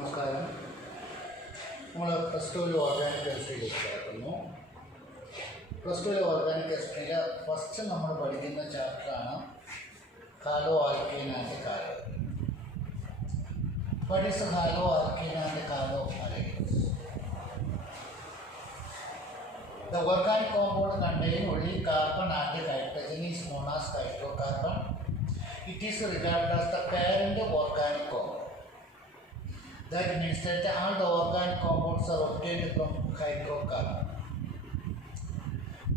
നമസ്കാരം. നമ്മൾ പ്ലസ് ടുവിൽ ഓർഗാനിക് കെമിസ്ട്രിയിലേക്ക് കിടക്കുന്നു. പ്ലസ് ടുവിലെ ഓർഗാനിക് കെമിസ്ട്രിയിൽ ഫസ്റ്റ് നമ്മൾ പഠിക്കുന്ന ചാപ്റ്ററാണ് ഹാലോ ആൽക്കീൻ ആൻഡ് കാലോ. What is halo alkene and halo alkenes? The organic compound contain only carbon and hydrogen is known as hydrocarbon. It is regarded as the parent organic compound. That means that all the organic compounds are obtained from hydrocarbon.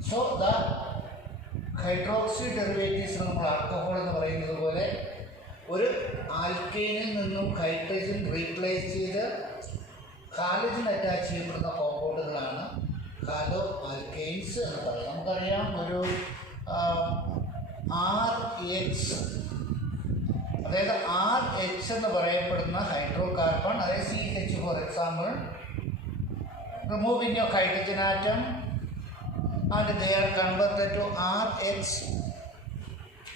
So the hydroxy derivatives നമ്മൾ alcohol എന്ന് പറയുന്നത് പോലെ ഒരു ആൽക്കീനിൽ നിന്നും hydrogen replace ചെയ്ത് halogen attach ചെയ്യപ്പെടുന്ന കോമ്പൗണ്ടുകളാണ് hello alkanes എന്ന് പറയുന്നത്. നമുക്കറിയാം ഒരു RH, അതായത് RH എന്ന് പറയപ്പെടുന്ന ഹൈഡ്രോ കാർബൺ, അതായത് CH for example, removing of hydrogen atom and they are converted to RH.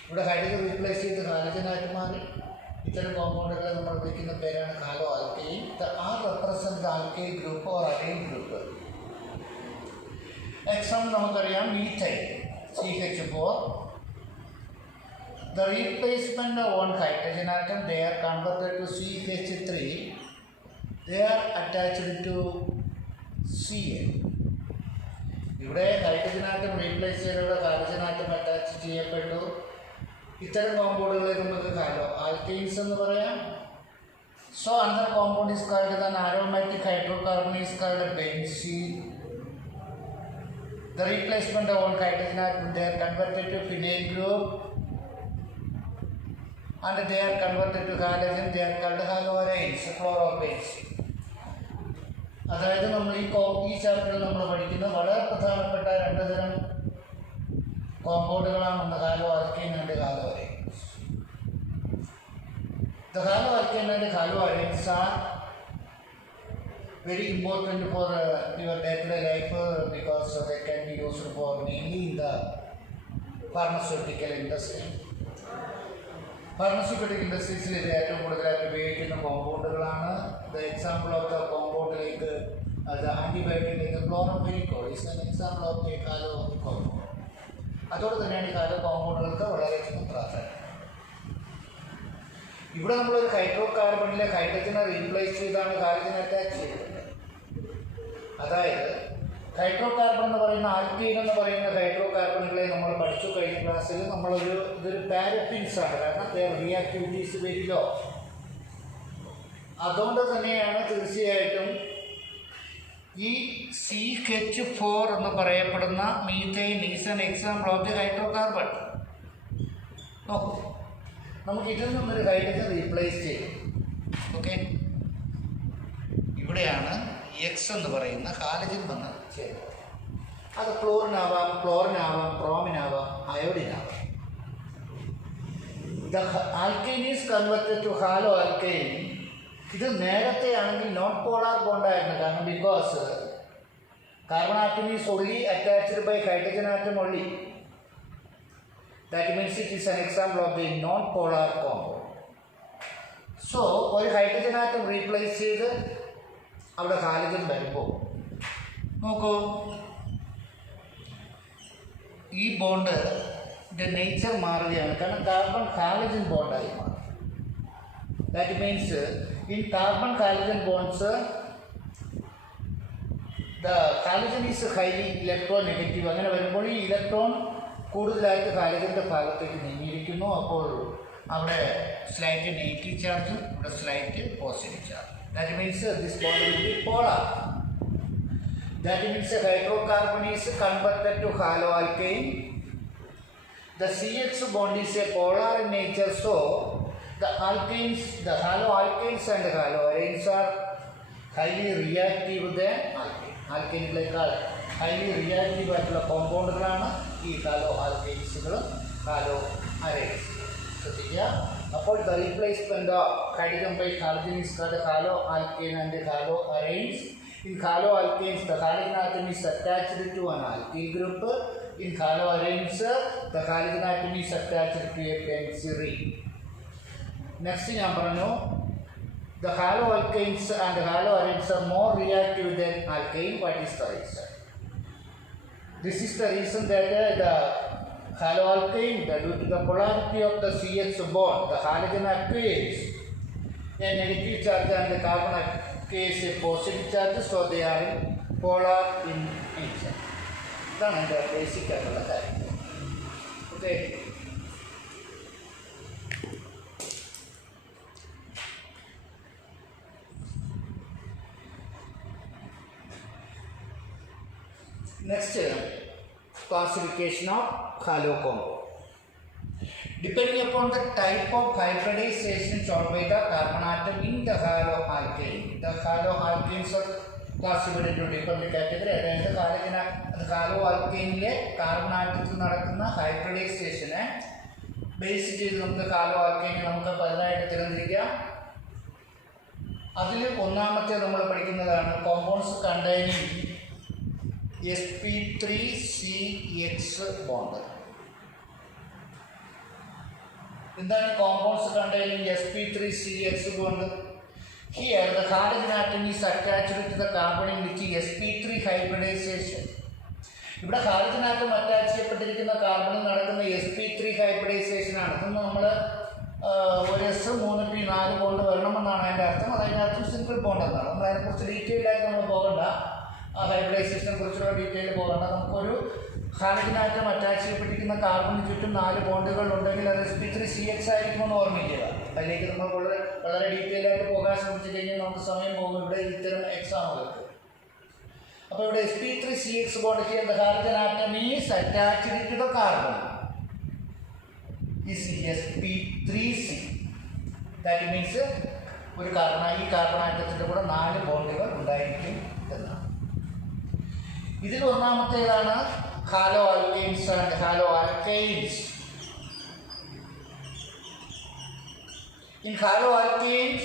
ഇവിടെ ഹൈഡ്രജൻ റീപ്ലേസ് ചെയ്ത് ഹാലജനായിട്ട് മാറി. ഇത്തരം കോമ്പൗണ്ടുകളെ നമ്മൾ വിളിക്കുന്ന പേരാണ് haloalkane. R represent the alkyl group or allyl group. Example നമുക്കറിയാം methane, CH4. The replacement of one hydrogen atom, they are converted to CH3. They are attached to Cl. ഇവിടെ ഹൈഡ്രജൻ ആറ്റം റീപ്ലേസ് ചെയ്തവിടെ halogen atom attach ചെയ്യപ്പെട്ടു. ഇത്തരം കോമ്പൗണ്ടുകളെ നമുക്ക് halo alkanes എന്ന് പറയാം. So another compound is called than aromatic hydrocarbon is called benzene. The replacement of one hydrogen atom, they are converted to phenyl group and they are converted to halogen, they are called haloarenes, chlorobenzene. അതായത് നമ്മൾ ഈ ചാപ്റ്ററിൽ നമ്മൾ പഠിക്കുന്ന വളരെ പ്രധാനപ്പെട്ട രണ്ട് തരം കോമ്പൗണ്ടുകളാണ് ഒന്ന് halo alkane and haloarenes. The halo alkene and haloarenes are very important for your day-to-day life because they can be used for mainly in the pharmaceutical industry. Pharmaceutical industries ഇത് ഏറ്റവും കൂടുതലായിട്ട് ഉപയോഗിക്കുന്ന കോമ്പൗണ്ടുകളാണ്. The example of the compound like the antibiotic like chloromethicol is an example of a halo compound. അതോടെ തന്നെയാണ് ഈ hello കോമ്പൗണ്ടുകൾക്ക് വളരെയധികം പ്രാധാന്യം. ഇവിടെ നമ്മളൊരു ഹൈഡ്രോ കാർബണിലെ ഹൈഡ്രജനെ റീപ്ലേസ് ചെയ്താണ് ഹാലജൻ അറ്റാച്ച് ചെയ്തിട്ടുണ്ട്. അതായത് ഹൈഡ്രോ കാർബൺ എന്ന് പറയുന്ന ആൽക്കീൻ എന്ന് പറയുന്ന ഹൈഡ്രോ കാർബണുകളെ നമ്മൾ പഠിച്ചു കഴിഞ്ഞ ക്ലാസ്സിൽ ഇതൊരു പാരഫിൻസ് ആണ്. കാരണം റിയാക്ടിവിറ്റീസ് വെരി ലോ. അതുകൊണ്ട് തന്നെയാണ് തീർച്ചയായിട്ടും ഈ CH4 എന്ന് പറയപ്പെടുന്ന methane is an example of the hydrocarbon. നോക്കൂ, നമുക്ക് ഇതിൽ നിന്നൊരു ഹൈഡ്രജൻ റീപ്ലേസ് ചെയ്യും. ഓക്കെ, ഇവിടെയാണ് എക്സ് എന്ന് പറയുന്ന ഹാലജൻ വന്ന് ചേരുന്നത്. അത് ഫ്ലോറിനാവാം, ക്ലോറിനാവാം, ബ്രോമിനാവാം, അയോഡിനാവാം. The alkane is converted to halo alkane. ഇത് നേരത്തെ ആണെങ്കിൽ നോൺ പോളാർ ബോണ്ടായിരുന്നു. കാരണം because carbon atom is only attached by hydrogen atom only. That means it is an example of the non polar compound. So ഒരു hydrogen atom replace ചെയ്ത് അവിടെ halogen വരുമ്പോൾ നോക്കൂ, ഈ ബോണ്ടിൻ്റെ നേച്ചർ മാറുകയാണ്. കാരണം കാർബൺ ഹാലജൻ ബോണ്ടായി മാറും. That means in carbon halogen bonds the halogen is highly electronegative. അങ്ങനെ വരുമ്പോൾ ഈ ഇലക്ട്രോൺ കൂടുതലായിട്ട് ഹാലജൻ്റെ ഭാഗത്തേക്ക് നീങ്ങിയിരിക്കുന്നു. അപ്പോൾ അവിടെ സ്ലൈറ്റ് നെഗറ്റീവ് ചാർജും ഇവിടെ slight positive charge. That means this bond will be polar. That means hydrocarbon is converted to haloalkane. The CH bond is a polar in nature, so the alkanes, the haloalkanes and haloarenes are highly reactive than alkane. ആൽക്കെയിനുകളേക്കാൾ highly reactive ആയിട്ടുള്ള കോമ്പൗണ്ടുകളാണ് ഈ halo ആൽക്കെയിൻസുകളും halo arenes. ശ്രദ്ധിക്കുക. അപ്പോൾ the replacement of hydrogen by halogen is called halo alkane and halo arenes. In halo alkanes, the halogen atom is attached to an alkyl group. In haloarenes, the halogen atom is attached to a benzene. Next ഞാൻ പറഞ്ഞു the haloalkanes and haloarenes are more reactive than alkane. What is the reason? This is the reason that the haloalkane, due to the polarity of the CH bond, the halogen acquires a negative charge and the carbon acquires a positive charge, so they are polar in nature. That's the basic കാര്യം. Okay. Next, classification of halo compound. Depending upon the type of hybridization shown by the carbon atom in the haloalkane, the haloalkanes are classified into different category. അതായത് haloalkane carbon atom നടക്കുന്ന hybridization base ചെയ്ത് നമുക്ക് haloalkane നമുക്ക് പലതായിട്ട് തിരഞ്ഞെടുക്കാം. അതിൽ ഒന്നാമത്തെ നമ്മൾ പഠിക്കുന്നതാണ് കോമ്പൗണ്ട്സ് കണ്ടെയ്നിങ് sp3CX bond. എന്താണ് compounds containing sp3CX bond? Here the halogen atom is attached to the carbon in which sp3 hybridization. ഇവിടെ ഹാലോജൻ ആറ്റം അറ്റാച്ച് ചെയ്യപ്പെട്ടിരിക്കുന്ന കാർബണിൽ നടക്കുന്ന sp3 ഹൈബ്രിഡൈസേഷൻ ആണ്. ഇതൊന്നും നമ്മൾ ഒരു S3P4 ബോണ്ട് വരണമെന്നാണ് അതിൻ്റെ അർത്ഥം. അതിനർത്ഥം സിംഗിൾ ബോണ്ട് എന്നാണ്. നമ്മൾ അതിനെക്കുറിച്ച് ഡീറ്റെയിൽ ആയിട്ട് നമ്മൾ പോകണ്ട, ആ ഹൈബ്രിഡൈസേഷനെ കുറിച്ചുള്ള ഡീറ്റെയിൽ പോകണ്ട. നമുക്കൊരു ഹാലോജൻ ആറ്റം അറ്റാച്ച് ചെയ്യപ്പെട്ടിരിക്കുന്ന കാർബണിന് ചുറ്റും 4 ബോണ്ടുകൾ ഉണ്ടെങ്കിൽ അത് sp3CX ആയിരിക്കുമെന്ന് ഓർമ്മിക്കുക. അതിലേക്ക് നമ്മൾ വളരെ ഡീറ്റെയിൽ ആയിട്ട് പോകാൻ ശ്രമിച്ചു കഴിഞ്ഞാൽ നമുക്ക് സമയം പോകും ഇവിടെ ഇത്തരം എക്സാമുകൾക്ക്. അപ്പോൾ ഇവിടെ sp3CX bond here the halogen atom is attached to the carbon is sp3C. That means ഒരു ഈ കാർബൺ ആറ്റത്തിൻ്റെ കൂടെ 4 ബോണ്ടുകൾ ഉണ്ടായിരിക്കും എന്നാണ്. ഇതിൽ ഒന്നാമത്തേതാണ് haloalkanes and haloalkanes. In haloalkanes,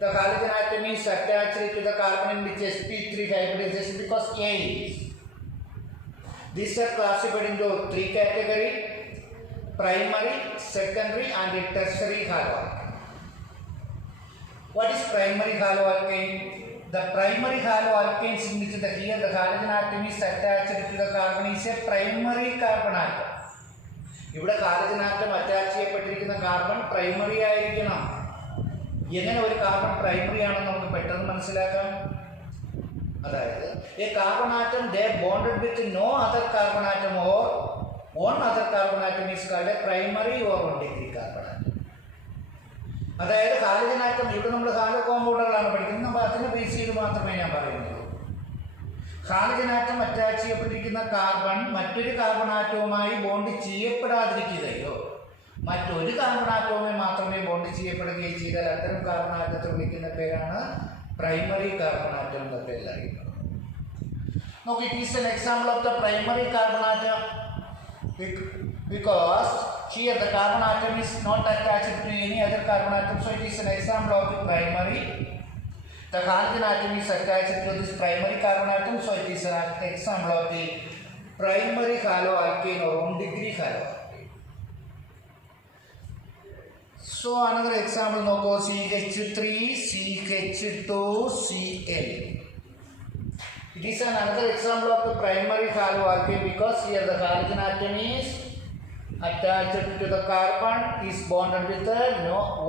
the halogen atom is attached to the carbon in which sp3 hybridization because A is. These are classified into 3 categories: primary, secondary and tertiary haloalkane. What is primary haloalkane? The primary haloalkanes in which the halogen atom is attached to the carbon is a primary carbon atom. ഇവിടെ halogen atom attach ചെയ്യപ്പെട്ടിരിക്കുന്ന carbon primary ആയിരിക്കണം. എങ്ങനെ ഒരു carbon primary ആണെന്ന് നമുക്ക് പെട്ടെന്ന് മനസ്സിലാക്കാം. അതായത് a carbon atom they bonded with no other carbon atom or one other carbon atom is called a primary or 1 degree carbon atom. അതായത് ഹാലോജൻ ആറ്റം ഇവിടെ നമ്മൾ ഹാലോ കോമ്പൗണ്ടുകളാണ് പഠിക്കുന്നത്. അപ്പോൾ അതിനെ ബേസ് ചെയ്ത് മാത്രമേ ഞാൻ പറയുന്നുള്ളൂ. ഹാലോജൻ ആറ്റം അറ്റാച്ച് ചെയ്യപ്പെട്ടിരിക്കുന്ന കാർബൺ മറ്റൊരു കാർബൺ ആറ്റവുമായി ബോണ്ട് ചെയ്യപ്പെടാതിരിക്കുകയോ മറ്റൊരു കാർബൺ ആറ്റവുമായി മാത്രമേ ബോണ്ട് ചെയ്യപ്പെടുകയോ ചെയ്താൽ അത്തരം കാർബൺ ആറ്റത്തെ വിളിക്കുന്ന പേരാണ് പ്രൈമറി കാർബൺ ആറ്റം എന്ന പേരിൽ അറിയുന്നത്. നോക്കൂ, it is an example of the primary carbon atom because here the carbon atom is not attached to any other carbon atom, so it is an example of the primary. The halogen atom is attached to this primary carbon atom, so it is an example of the primary haloalkane or 1 degree haloalkane. So another example നോക്കൂ, CH3CH2Cl. It is another example of the primary haloalkane because here the halogen atom is attached to the carbon is bonded with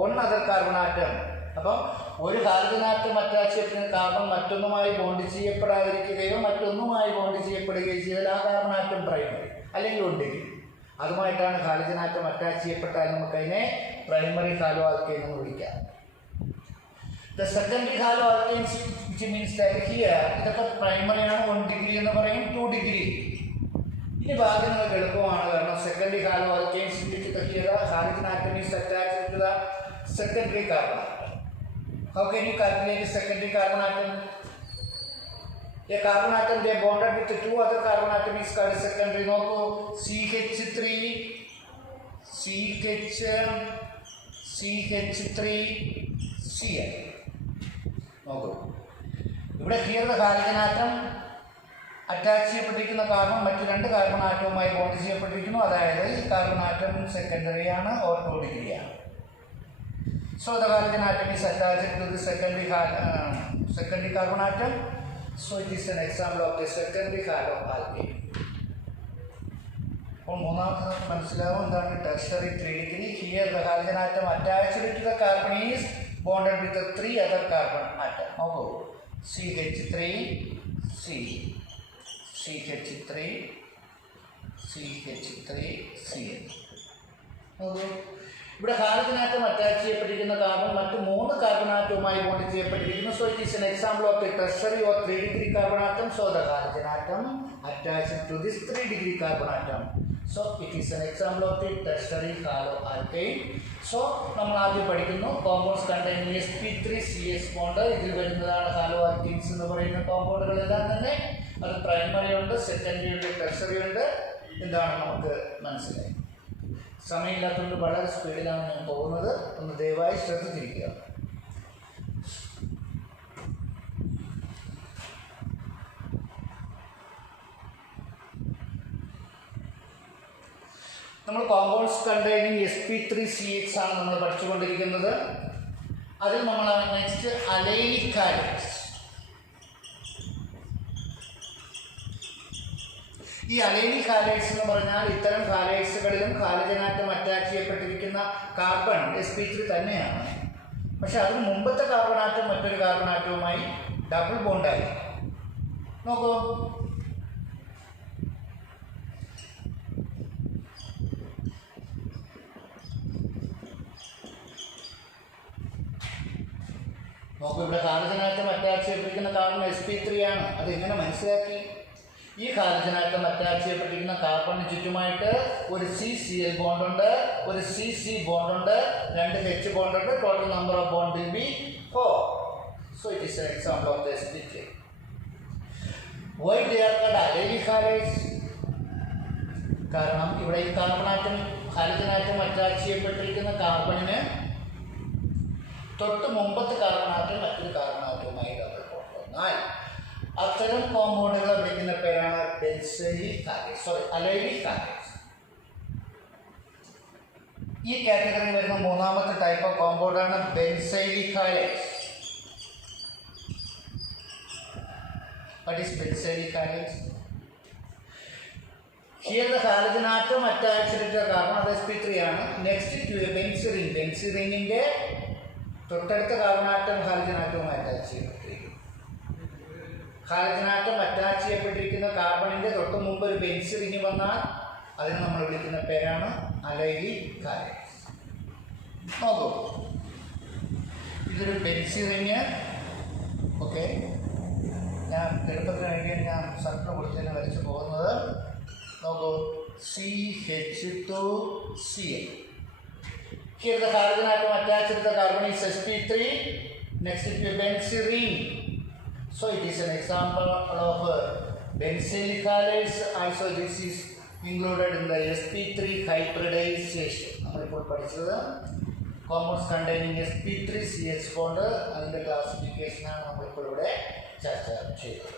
one other carbon atom. അപ്പം ഒരു halogen atom attach ചെയ്തിരിക്കുന്ന carbon മറ്റൊന്നുമായി bond ചെയ്യപ്പെടാതിരിക്കുകയോ മറ്റൊന്നുമായി bond ചെയ്യപ്പെടുകയോ ചെയ്താൽ ആ carbon atom primary അല്ലെങ്കിൽ 1 degree. അതുമായിട്ടാണ് halogen atom attach ചെയ്യപ്പെട്ടാൽ നമുക്കതിനെ primary ഹാലോആൽക്കേൻ എന്ന് വിളിക്കാം. The secondary haloalkanes, which means that here ഇതൊക്കെ പ്രൈമറിയാണ് 1 ഡിഗ്രി എന്ന് പറയും, 2 ഡിഗ്രി. ഇനി ബാക്കി നിങ്ങൾക്ക് എളുപ്പമാണ്, കാരണം secondary haloalkanes halogen atom is attached to the secondary carbon atom. How can you calculate the secondary carbon atom? A carbon atom they bonded with 2 other carbon atom is called secondary. നോക്കൂ, CH3Cl. നോക്കൂ, ഇവിടെ here the halogen atom attach ചെയ്യപ്പെട്ടിരിക്കുന്ന carbon മറ്റ് 2 carbon ആറ്റവുമായി bond ചെയ്യപ്പെട്ടിരിക്കുന്നു. അതായത് ഈ carbon atom secondary ആണ് ഓർ 2 ഡിഗ്രിയാണ്. So the halogen atom is attached to the secondary carbon atom. So it is an example of the secondary haloalkane. അപ്പോൾ മൂന്നാമത്തെ നമുക്ക് മനസ്സിലാവും എന്താണ് tertiary 3 degree. Here the halogen atom attached to the carbon is bonded with the 3 other carbon atom. നോക്കൂ, CH3, CH3, CH3, നോക്കൂ, ഇവിടെ halogen atom attach ചെയ്യപ്പെട്ടിരിക്കുന്ന carbon മറ്റ് 3 കാർബൺ ആറ്റവുമായി ബോണ്ട് ചെയ്യപ്പെട്ടിരിക്കുന്നു. So it is an example of the tertiary or 3 degree carbon atom. So the halogen atom attached to this 3 degree carbon atom. So it is an example of the tertiary haloalkane. So നമ്മൾ ആദ്യം പഠിക്കുന്നു compounds containing sp3cs bond. ഇതിൽ വരുന്നതാണ് ഹാലോആൽക്കീൻസ് എന്ന് പറയുന്ന കോമ്പൗണ്ടുകളെല്ലാം തന്നെ. അത് primary ഉണ്ട്, സെക്കൻഡറി ഉണ്ട്, ടെർഷ്യറി ഉണ്ട്. എന്താണ് നമുക്ക് മനസ്സിലായി. സമയമില്ലാത്തതുകൊണ്ട് വളരെ സ്പീഡിലാണ് ഞാൻ പോകുന്നത്. ഒന്ന് ദയവായി ശ്രദ്ധിച്ചിരിക്കുക. നമ്മൾ കോമ്പൗണ്ട്സ് കണ്ടെയ്നിങ് sp3ch ആണ് നമ്മൾ പഠിച്ചുകൊണ്ടിരിക്കുന്നത്. അതിൽ നമ്മൾ നെക്സ്റ്റ് അലൈനിക് ഹാലൈഡ്സ്. ഈ അലൈനിക് ഹാലൈഡ്സ് എന്ന് പറഞ്ഞാൽ ഇത്തരം ഹാലൈഡ്സുകളിലും ഹാലജൻ ആറ്റം അറ്റാച്ച് ചെയ്യപ്പെട്ടിരിക്കുന്ന കാർബൺ sp3 തന്നെയാണ്. പക്ഷെ അതിന് മുമ്പത്തെ കാർബൺ ആറ്റം മറ്റൊരു കാർബൺ ആറ്റവുമായി ഡബിൾ ബോണ്ടായി. നോക്കൂ, ഇവിടെ ഹാലജൻ ആറ്റം അറ്റാച്ച് ചെയ്യപ്പെട്ടിരിക്കുന്ന കാർബൺ sp3 ആണ്. അത് എങ്ങനെ മനസ്സിലാക്കി? ഈ ഹാലജൻ ആറ്റം അറ്റാച്ച് ചെയ്യപ്പെട്ടിരിക്കുന്ന കാർബണിന് ചുറ്റുമായിട്ട് ഒരു CCl ബോണ്ടുണ്ട്, ഒരു CC ബോണ്ടുണ്ട്, 2 H ബോണ്ടുണ്ട്. Total number of bond will be 4. So it is an example of the sp3. Why they are called അലൈനിക് halides? കാരണം ഇവിടെ ഈ carbon atom halogen atom attach ചെയ്യപ്പെട്ടിരിക്കുന്ന കാർബണിന് തൊട്ട് മുമ്പത്തെ കാർബൺ ആറ്റം മറ്റൊരു കാർബൺ ആറ്റവുമായി ഡബിൾ ബോണ്ട് വന്നാൽ അത്തരം കോമ്പൗണ്ടുകളെ വിളിക്കുന്ന പേരാണ് അലൈനിക് ഹാലൈഡ്സ്. ഈ കാറ്റഗറിയിൽ വരുന്ന മൂന്നാമത്തെ ടൈപ്പ് ഓഫ് കോമ്പൗണ്ടാണ് benzylic halides. What is benzylic halides? Here the halogen atom attached to the carbon, അത് sp3 ആണ്. നെക്സ്റ്റ് ടു ബെൻസിറിൻ, ബെൻസിറിനിൻ്റെ തൊട്ടടുത്ത കാർബൺ ആറ്റം ഹാലജൻ ആറ്റവുമായി അറ്റാച്ച് ചെയ്യപ്പെട്ടിരിക്കുന്നു. ഹാലജൻ ആറ്റം അറ്റാച്ച് ചെയ്യപ്പെട്ടിരിക്കുന്ന കാർബണിൻ്റെ തൊട്ട് മുമ്പ് ഒരു ബെൻസിറിന് വന്നാൽ അതിന് നമ്മൾ വിളിക്കുന്ന പേരാണ് അലൈനിക് ഹാലൈഡ്സ്. നോക്കൂ, ഇതൊരു ബെൻസിറിന്. ഓക്കെ, ഞാൻ എളുപ്പത്തിന് വേണ്ടിയാണ് ഞാൻ സർക്കിൾ കൊടുത്തതിന് വരച്ച് പോകുന്നത്. നോക്കൂ, CH2Cl. Here the halogen atom attached to the carbon is sp3. Next it will be benzene. So it is an example of benzylic halides. Also this is included in the sp3 hybridization. നമ്മളിപ്പോൾ പഠിച്ചത് compounds containing sp3ch bond, അതിൻ്റെ ക്ലാസിഫിക്കേഷനാണ് നമ്മളിപ്പോൾ ഇവിടെ ചർച്ച ചെയ്തത്.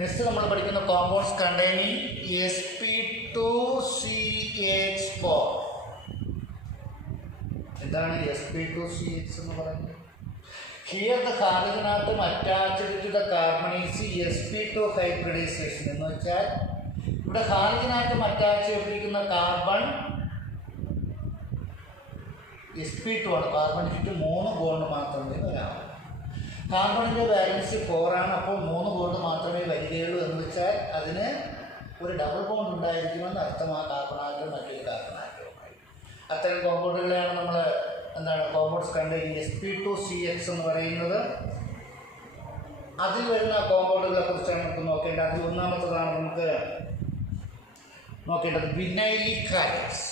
Next നമ്മൾ പഠിക്കുന്ന compounds containing sp2ch4. എന്താണ് sp2ch എന്ന് പറയുന്നത്? Here the halogen atom attached to the carbon is sp2 hybridization. എന്ന് വെച്ചാൽ ഇവിടെ ഹാലജൻ ആറ്റം അറ്റാച്ച് ചെയ്തിരിക്കുന്ന കാർബൺ sp2 ആണ്. കാർബൺ ചുറ്റും 3 ബോണ്ട് മാത്രമേ വരാവൂ. കാർബണിൻ്റെ വാലൻസി 4 ആണ്. അപ്പോൾ 3 ബോണ്ട് മാത്രമേ വരികയുള്ളൂ എന്ന് വെച്ചാൽ അതിന് ഒരു ഡബിൾ ബോണ്ട് ഉണ്ടായിരിക്കുമെന്ന് അർത്ഥം. ആ കാർബൺ ആറ്റം മറ്റൊരു കാർബൺ ആറ്റവുമായി. അത്തരം കോമ്പൗണ്ടുകളെയാണ് നമ്മൾ എന്താണ് കോമ്പൗണ്ട്സ് കണ്ടെയ്നിങ് sp2ch എന്ന് പറയുന്നത്. അതിൽ വരുന്ന കോമ്പൗണ്ടുകളെ കുറിച്ചാണ് നമുക്ക് നോക്കേണ്ടത്. അതിൽ ഒന്നാമത്തതാണ് നമുക്ക് നോക്കേണ്ടത് vinylic halides.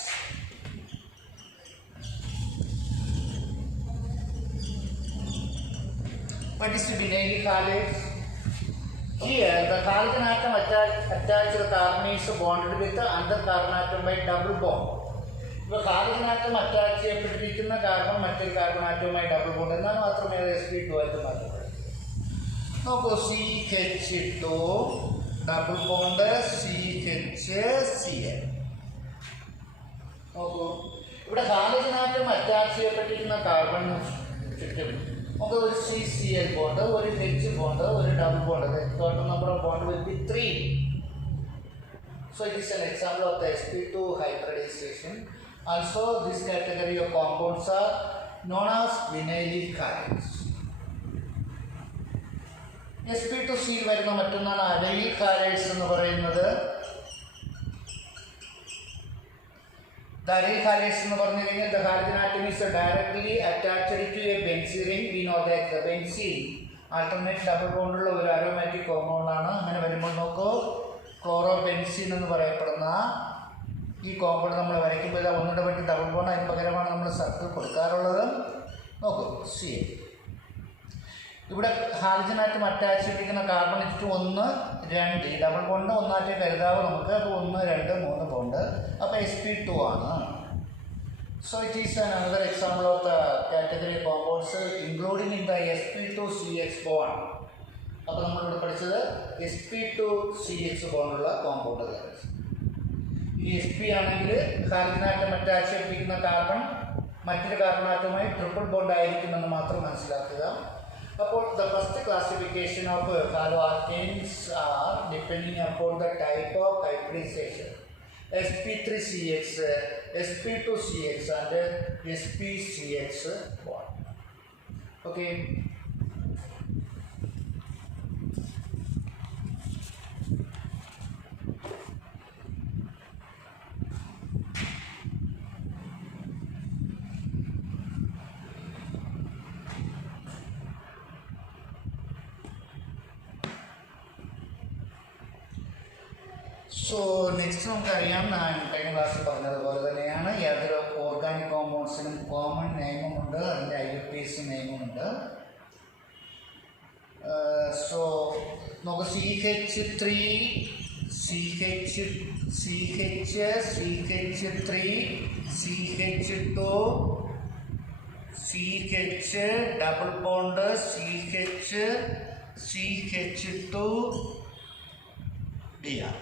What is the vinylic halides? Here the halogen atom attached to the carbon is bonded with the other carbon atom by double bond. ഇപ്പോൾ ഹാലജൻ ആറ്റം അറ്റാച്ച് ചെയ്യപ്പെട്ടിരിക്കുന്ന കാർബൺ മറ്റൊരു കാർബൺ ആറ്റവുമായി ഡബിൾ ബോണ്ട് എന്നാൽ മാത്രമേ അത് sp2 ആയിട്ട് മാറ്റപ്പെടും. നോക്കൂ CH2 double bond CH നോക്കൂ ഇവിടെ ഹാലജൻ ആറ്റം അറ്റാച്ച് ചെയ്യപ്പെട്ടിരിക്കുന്ന കാർബൺ ചുറ്റും നമുക്ക് ഒരു CCl ബോണ്ട്, ഒരു H ബോണ്ട്, ഒരു double bond. Total number of bond will be 3. So it is an example of the sp2 hybridization. Also this category of compounds are known as vinylic halides. sp2c വരുന്ന മറ്റൊന്നാണ് allylic halides എന്ന് പറയുന്നത്. The allylic halides എന്ന് പറഞ്ഞു കഴിഞ്ഞാൽ the halogen atom is directly attached to a benzene. We know that the benzene alternate double bond ഉള്ള ഒരു aromatic compound ആണ്. അങ്ങനെ വരുമ്പോൾ നോക്കൂ ക്ലോറോബെൻസീൻ എന്ന് പറയപ്പെടുന്ന ഈ കോമ്പൗണ്ട് നമ്മൾ വരയ്ക്കുമ്പോൾ ഒന്നിടെ പറ്റി ഡബിൾ ബോണ്ട്, അതിന് പകരമാണ് നമ്മൾ സർക്കിൾ കൊടുക്കാറുള്ളത്. നോക്കൂ സി ഇവിടെ ഹാലജൻ ആറ്റം അറ്റാച്ച് ചെയ്തിരിക്കുന്ന കാർബൺ ചുറ്റും 1, 2 ഈ ഡബിൾ ബോണ്ട് ഒന്നായിട്ട് കരുതാവും നമുക്ക്. അപ്പോൾ 1, 2, 3 ബോണ്ട്. അപ്പോൾ sp2 ആണ്. So it is another example of the category compounds including in the sp2CH bond. അപ്പോൾ നമ്മളിവിടെ പഠിച്ചത് sp2CH ബോണ്ടുള്ള കോമ്പൗണ്ടുകൾ. ഈ sp ആണെങ്കിൽ ഹാലജൻ ആറ്റം അറ്റാച്ച് ചെയ്തിരിക്കുന്ന കാർബൺ മറ്റൊരു കാർബൺ ആറ്റവുമായി ട്രിപ്പിൾ ബോണ്ട് ആയിരിക്കുമെന്ന് മാത്രം മനസ്സിലാക്കുക. അപ്പോൾ the first classification of haloalkanes are depending upon the type of hybridization. sp3CH, sp2CH and spCH bond. Okay. So next നമുക്കറിയാം, ഞാൻ കഴിഞ്ഞ ക്ലാസ്സിൽ പറഞ്ഞതുപോലെ തന്നെയാണ് യാതൊരു ഓർഗാനിക് കോമ്പൗണ്ട്സിനും കോമൺ നെയിമുമുണ്ട്, അതിൻ്റെ IUPAC നെയിമുമുണ്ട്. സോ നമുക്ക് CH3, CH3, CH2, CH double bond CH2Br.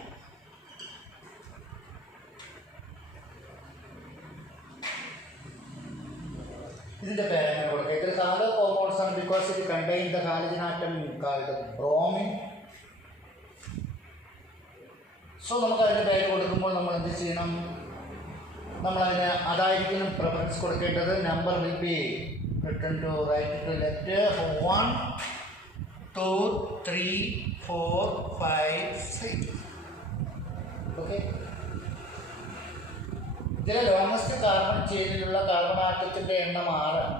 ഇതിൻ്റെ പേരെങ്ങനെ കൊടുക്കുക? ഇതിൽ ഹാലോ കോമ്പൗണ്ട്സ് ആണ് because it contain the halogen atom called bromine. So നമുക്ക് അതിൻ്റെ പേര് കൊടുക്കുമ്പോൾ നമ്മൾ എന്ത് ചെയ്യണം? നമ്മളതിന് അതായിരിക്കും പ്രിഫറൻസ് കൊടുക്കേണ്ടത്. Number will be written to right to left 1, 2, 3, 4, 5, 6. Okay. ഇതിലെ ലോങ്ങസ്റ്റ് കാർബൺ ചെയിനിലുള്ള കാർബൺ ആറ്റത്തിൻ്റെ എണ്ണം 6 ആണ്.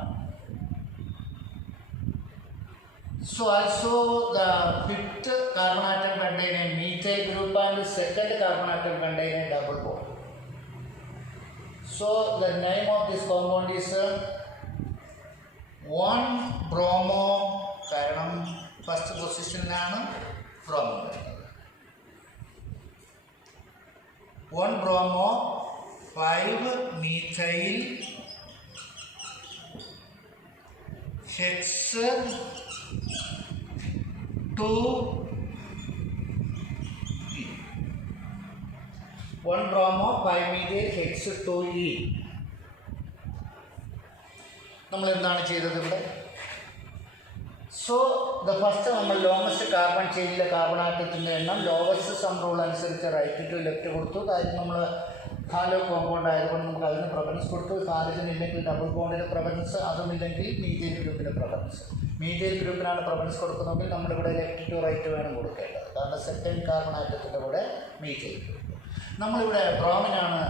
So also the fifth carbon atom contain a methyl group and second carbon atom contain a double bond. So the name of this compound is 1-bromo, കാരണം first പൊസിഷനിലാണ് bromine വരുന്നത്. 1-bromo, 5-methyl Hex-2E. 1-bromo, 5-methyl Hex-2E. നമ്മൾ എന്താണ് ചെയ്തത് ഇവിടെ? So the first നമ്മൾ longest carbon ചെയിനിലെ carbon ആറ്റത്തിൻ്റെ എണ്ണം lowest some rule അനുസരിച്ച് റൈറ്റ് ടു ലെഫ്റ്റ് കൊടുത്തു. കാര്യം നമ്മൾ ഹാലോ കോമ്പൗണ്ട് ആയതുകൊണ്ട് നമുക്ക് അതിന് പ്രിഫറൻസ് കൊടുത്തു. ഹാലജൻ ഇല്ലെങ്കിൽ ഡബിൾ ബോണ്ടിന് പ്രിഫറൻസ്, അതുമില്ലെങ്കിൽ മീഥൈൽ ഗ്രൂപ്പിന് പ്രിഫറൻസ്. മീഥൈൽ ഗ്രൂപ്പിനാണ് പ്രിഫറൻസ് കൊടുക്കുന്നതെങ്കിൽ നമ്മളിവിടെ ലെഫ്റ്റ് ടു റൈറ്റ് വേണം കൊടുക്കേണ്ടത്. കാരണം സെക്കൻഡ് കാർബൺ ആറ്റത്തിൻ്റെ കൂടെ മീഥൈൽ ഗ്രൂപ്പ്. നമ്മളിവിടെ ബ്രോമിനാണ്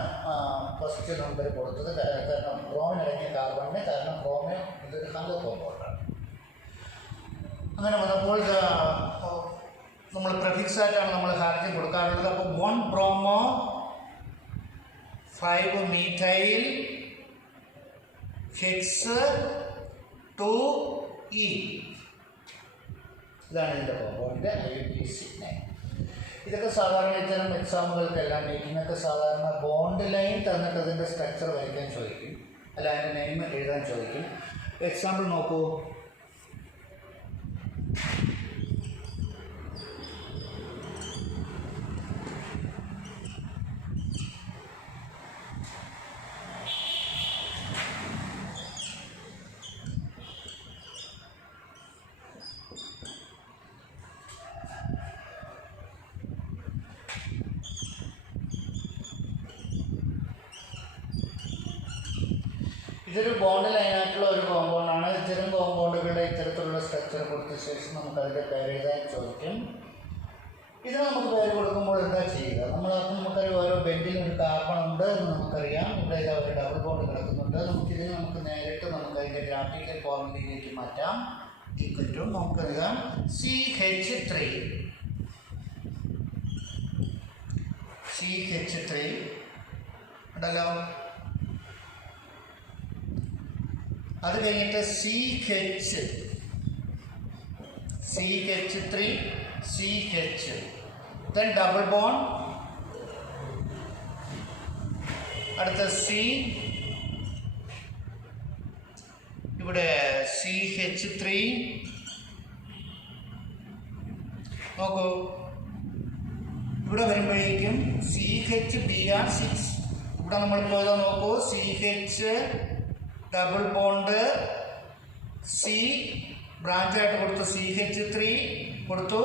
ഫസ്റ്റ് നമ്പർ കൊടുത്തത്. കാരണം ബ്രോമിൻ അടങ്ങിയ കാർബണിന്, കാരണം ബ്രോമിൻ ഇതൊരു ഹാലോ കോമ്പൗണ്ടാണ്. അങ്ങനെ വന്നപ്പോൾ നമ്മൾ പ്രിഫിക്സ് ആയിട്ടാണ് നമ്മൾ ഹാലജൻ കൊടുക്കാറുള്ളത്. അപ്പോൾ 1-bromo, 5-methyl Hex-2E. ഇതാണ് ഇതിൻ്റെ കോമ്പൗണ്ടിൻ്റെ IUPAC നെയിം. ഇതൊക്കെ സാധാരണ ഇത്തരം എക്സാമുകൾക്കെല്ലാം മേക്കിങ്ങൊക്കെ സാധാരണ ബോണ്ട് ലൈൻ തന്നിട്ട് അതിൻ്റെ സ്ട്രക്ചർ വരയ്ക്കാൻ ചോദിക്കും, അല്ല അതിൻ്റെ നെയിം എഴുതാൻ ചോദിക്കും. എക്സാമ്പിൾ നോക്കൂ. ഇതൊരു ബോണ്ട് ലൈനായിട്ടുള്ള ഒരു കോമ്പൗണ്ടാണ്. ഇത്തരം കോമ്പൗണ്ടുകളുടെ ഇത്തരത്തിലുള്ള സ്ട്രക്ചർ കൊടുത്ത ശേഷം നമുക്ക് അതിൻ്റെ പേര് എഴുതാൻ ചോദിക്കും. ഇതിന് നമുക്ക് പേര് കൊടുക്കുമ്പോൾ എന്താ ചെയ്യുക? നമുക്കറിയാം ഓരോ ബെൻഡിലും ഒരു കാർബൺ ഉണ്ട് എന്ന് നമുക്കറിയാം. ഇവിടെ ഒരു ഡബിൾ ബോണ്ട് കിടക്കുന്നുണ്ട്. നമുക്കിതിന് നേരിട്ട് നമുക്ക് അതിൻ്റെ ഗ്രാഫിക്കൽ ഫോർമുലയിലേക്ക് മാറ്റാം. ഈക്വൽ ടു നമുക്കറിയാം CH3 ഉണ്ടല്ലോ. അത് കഴിഞ്ഞിട്ട് CH3 then ഡബിൾ ബോണ്ട്, അടുത്ത ഇവിടെ CH3 നോക്കൂ. ഇവിടെ വരുമ്പോഴേക്കും CHBr6. ഇവിടെ നമ്മളിപ്പോൾ നോക്കൂ, CH ഡബിൾ ബോണ്ട് ബ്രാഞ്ചായിട്ട് കൊടുത്തു, CH3 കൊടുത്തു.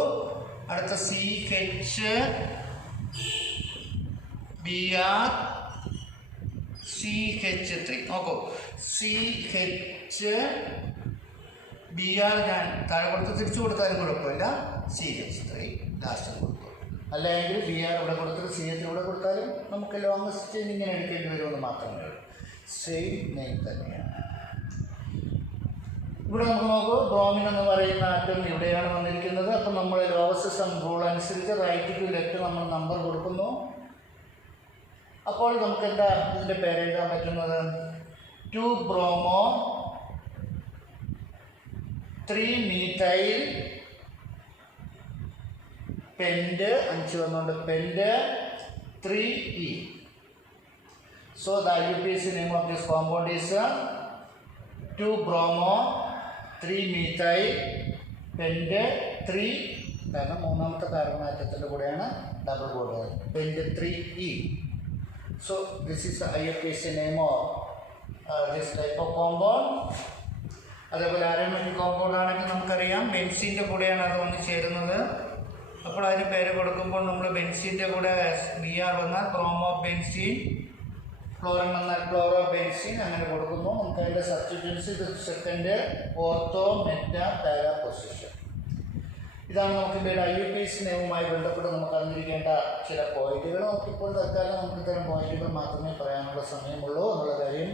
അടുത്ത CHBr നോക്കൂ. CHBr ഞാൻ താഴെ കൊടുത്ത് തിരിച്ചു കൊടുത്താലും കുഴപ്പമില്ല. CH3 ലാസ്റ്റ് കൊടുത്തു. അല്ലെങ്കിൽ BR ഇവിടെ കൊടുത്തിട്ട് CH ഇവിടെ കൊടുത്താലും നമുക്ക് ലോങ്ങസ്റ്റ് ചെയിൻ ഇങ്ങനെ എടുക്കേണ്ടി വരുമെന്ന് മാത്രമേ ഉള്ളൂ. സെയിം നെയിം തന്നെയാണ്. ഇവിടെ നമുക്ക് നോക്കൂ, ബ്രോമിൻ എന്ന് പറയുന്ന ആറ്റം ഇവിടെയാണ് വന്നിരിക്കുന്നത്. അപ്പം നമ്മൾ ലോവസിസം റൂൾ അനുസരിച്ച് റൈറ്റ് ടു ലെഫ്റ്റ് നമ്മൾ നമ്പർ കൊടുക്കുന്നു. അപ്പോൾ നമുക്ക് എന്താ ഇതിൻ്റെ പേര് എഴുതാൻ പറ്റുന്നത്? 2 ബ്രോമോ 3 മീഥൈൽ പെൻഡ് 5 വന്നുകൊണ്ട് പെൻഡ് 3E. So the IUPAC name of this compound is 2 bromo 3 methyl pent 3, കാരണം മൂന്നാമത്തെ കാർബൺ ആറ്റത്തിൻ്റെ കൂടെയാണ് double bond, pent 3E. So this is the IUPAC name of this type of compound. അതേപോലെ അരോമാറ്റിക് കോമ്പൗണ്ട് ആണെങ്കിൽ നമുക്കറിയാം ബെൻസീൻ്റെ കൂടെയാണ് അത് വന്ന് ചേരുന്നത്. അപ്പോൾ അതിന് പേര് കൊടുക്കുമ്പോൾ നമ്മൾ ബെൻസീൻ്റെ കൂടെ BR വന്നാൽ ബ്രോമോ ബെൻസീൻ, ക്ലോറിൻ വന്നാൽ ക്ലോറോ ബെൻസീൻ, അങ്ങനെ കൊടുക്കുന്നു. നമുക്ക് അതിൻ്റെ സബ്സ്റ്റിറ്റ്യൂൻസ് ഇത് second ortho meta para position. ഇതാണ് നമുക്ക് ഇവയുടെ IUPAC നെയിമുമായി ബന്ധപ്പെട്ട് നമുക്ക് അറിഞ്ഞിരിക്കേണ്ട ചില പോയിന്റുകൾ. നമുക്കിപ്പോൾ തൽക്കാലം നമുക്ക് ഇത്തരം പോയിന്റുകൾ മാത്രമേ പറയാനുള്ള സമയമുള്ളൂ എന്നുള്ള കാര്യം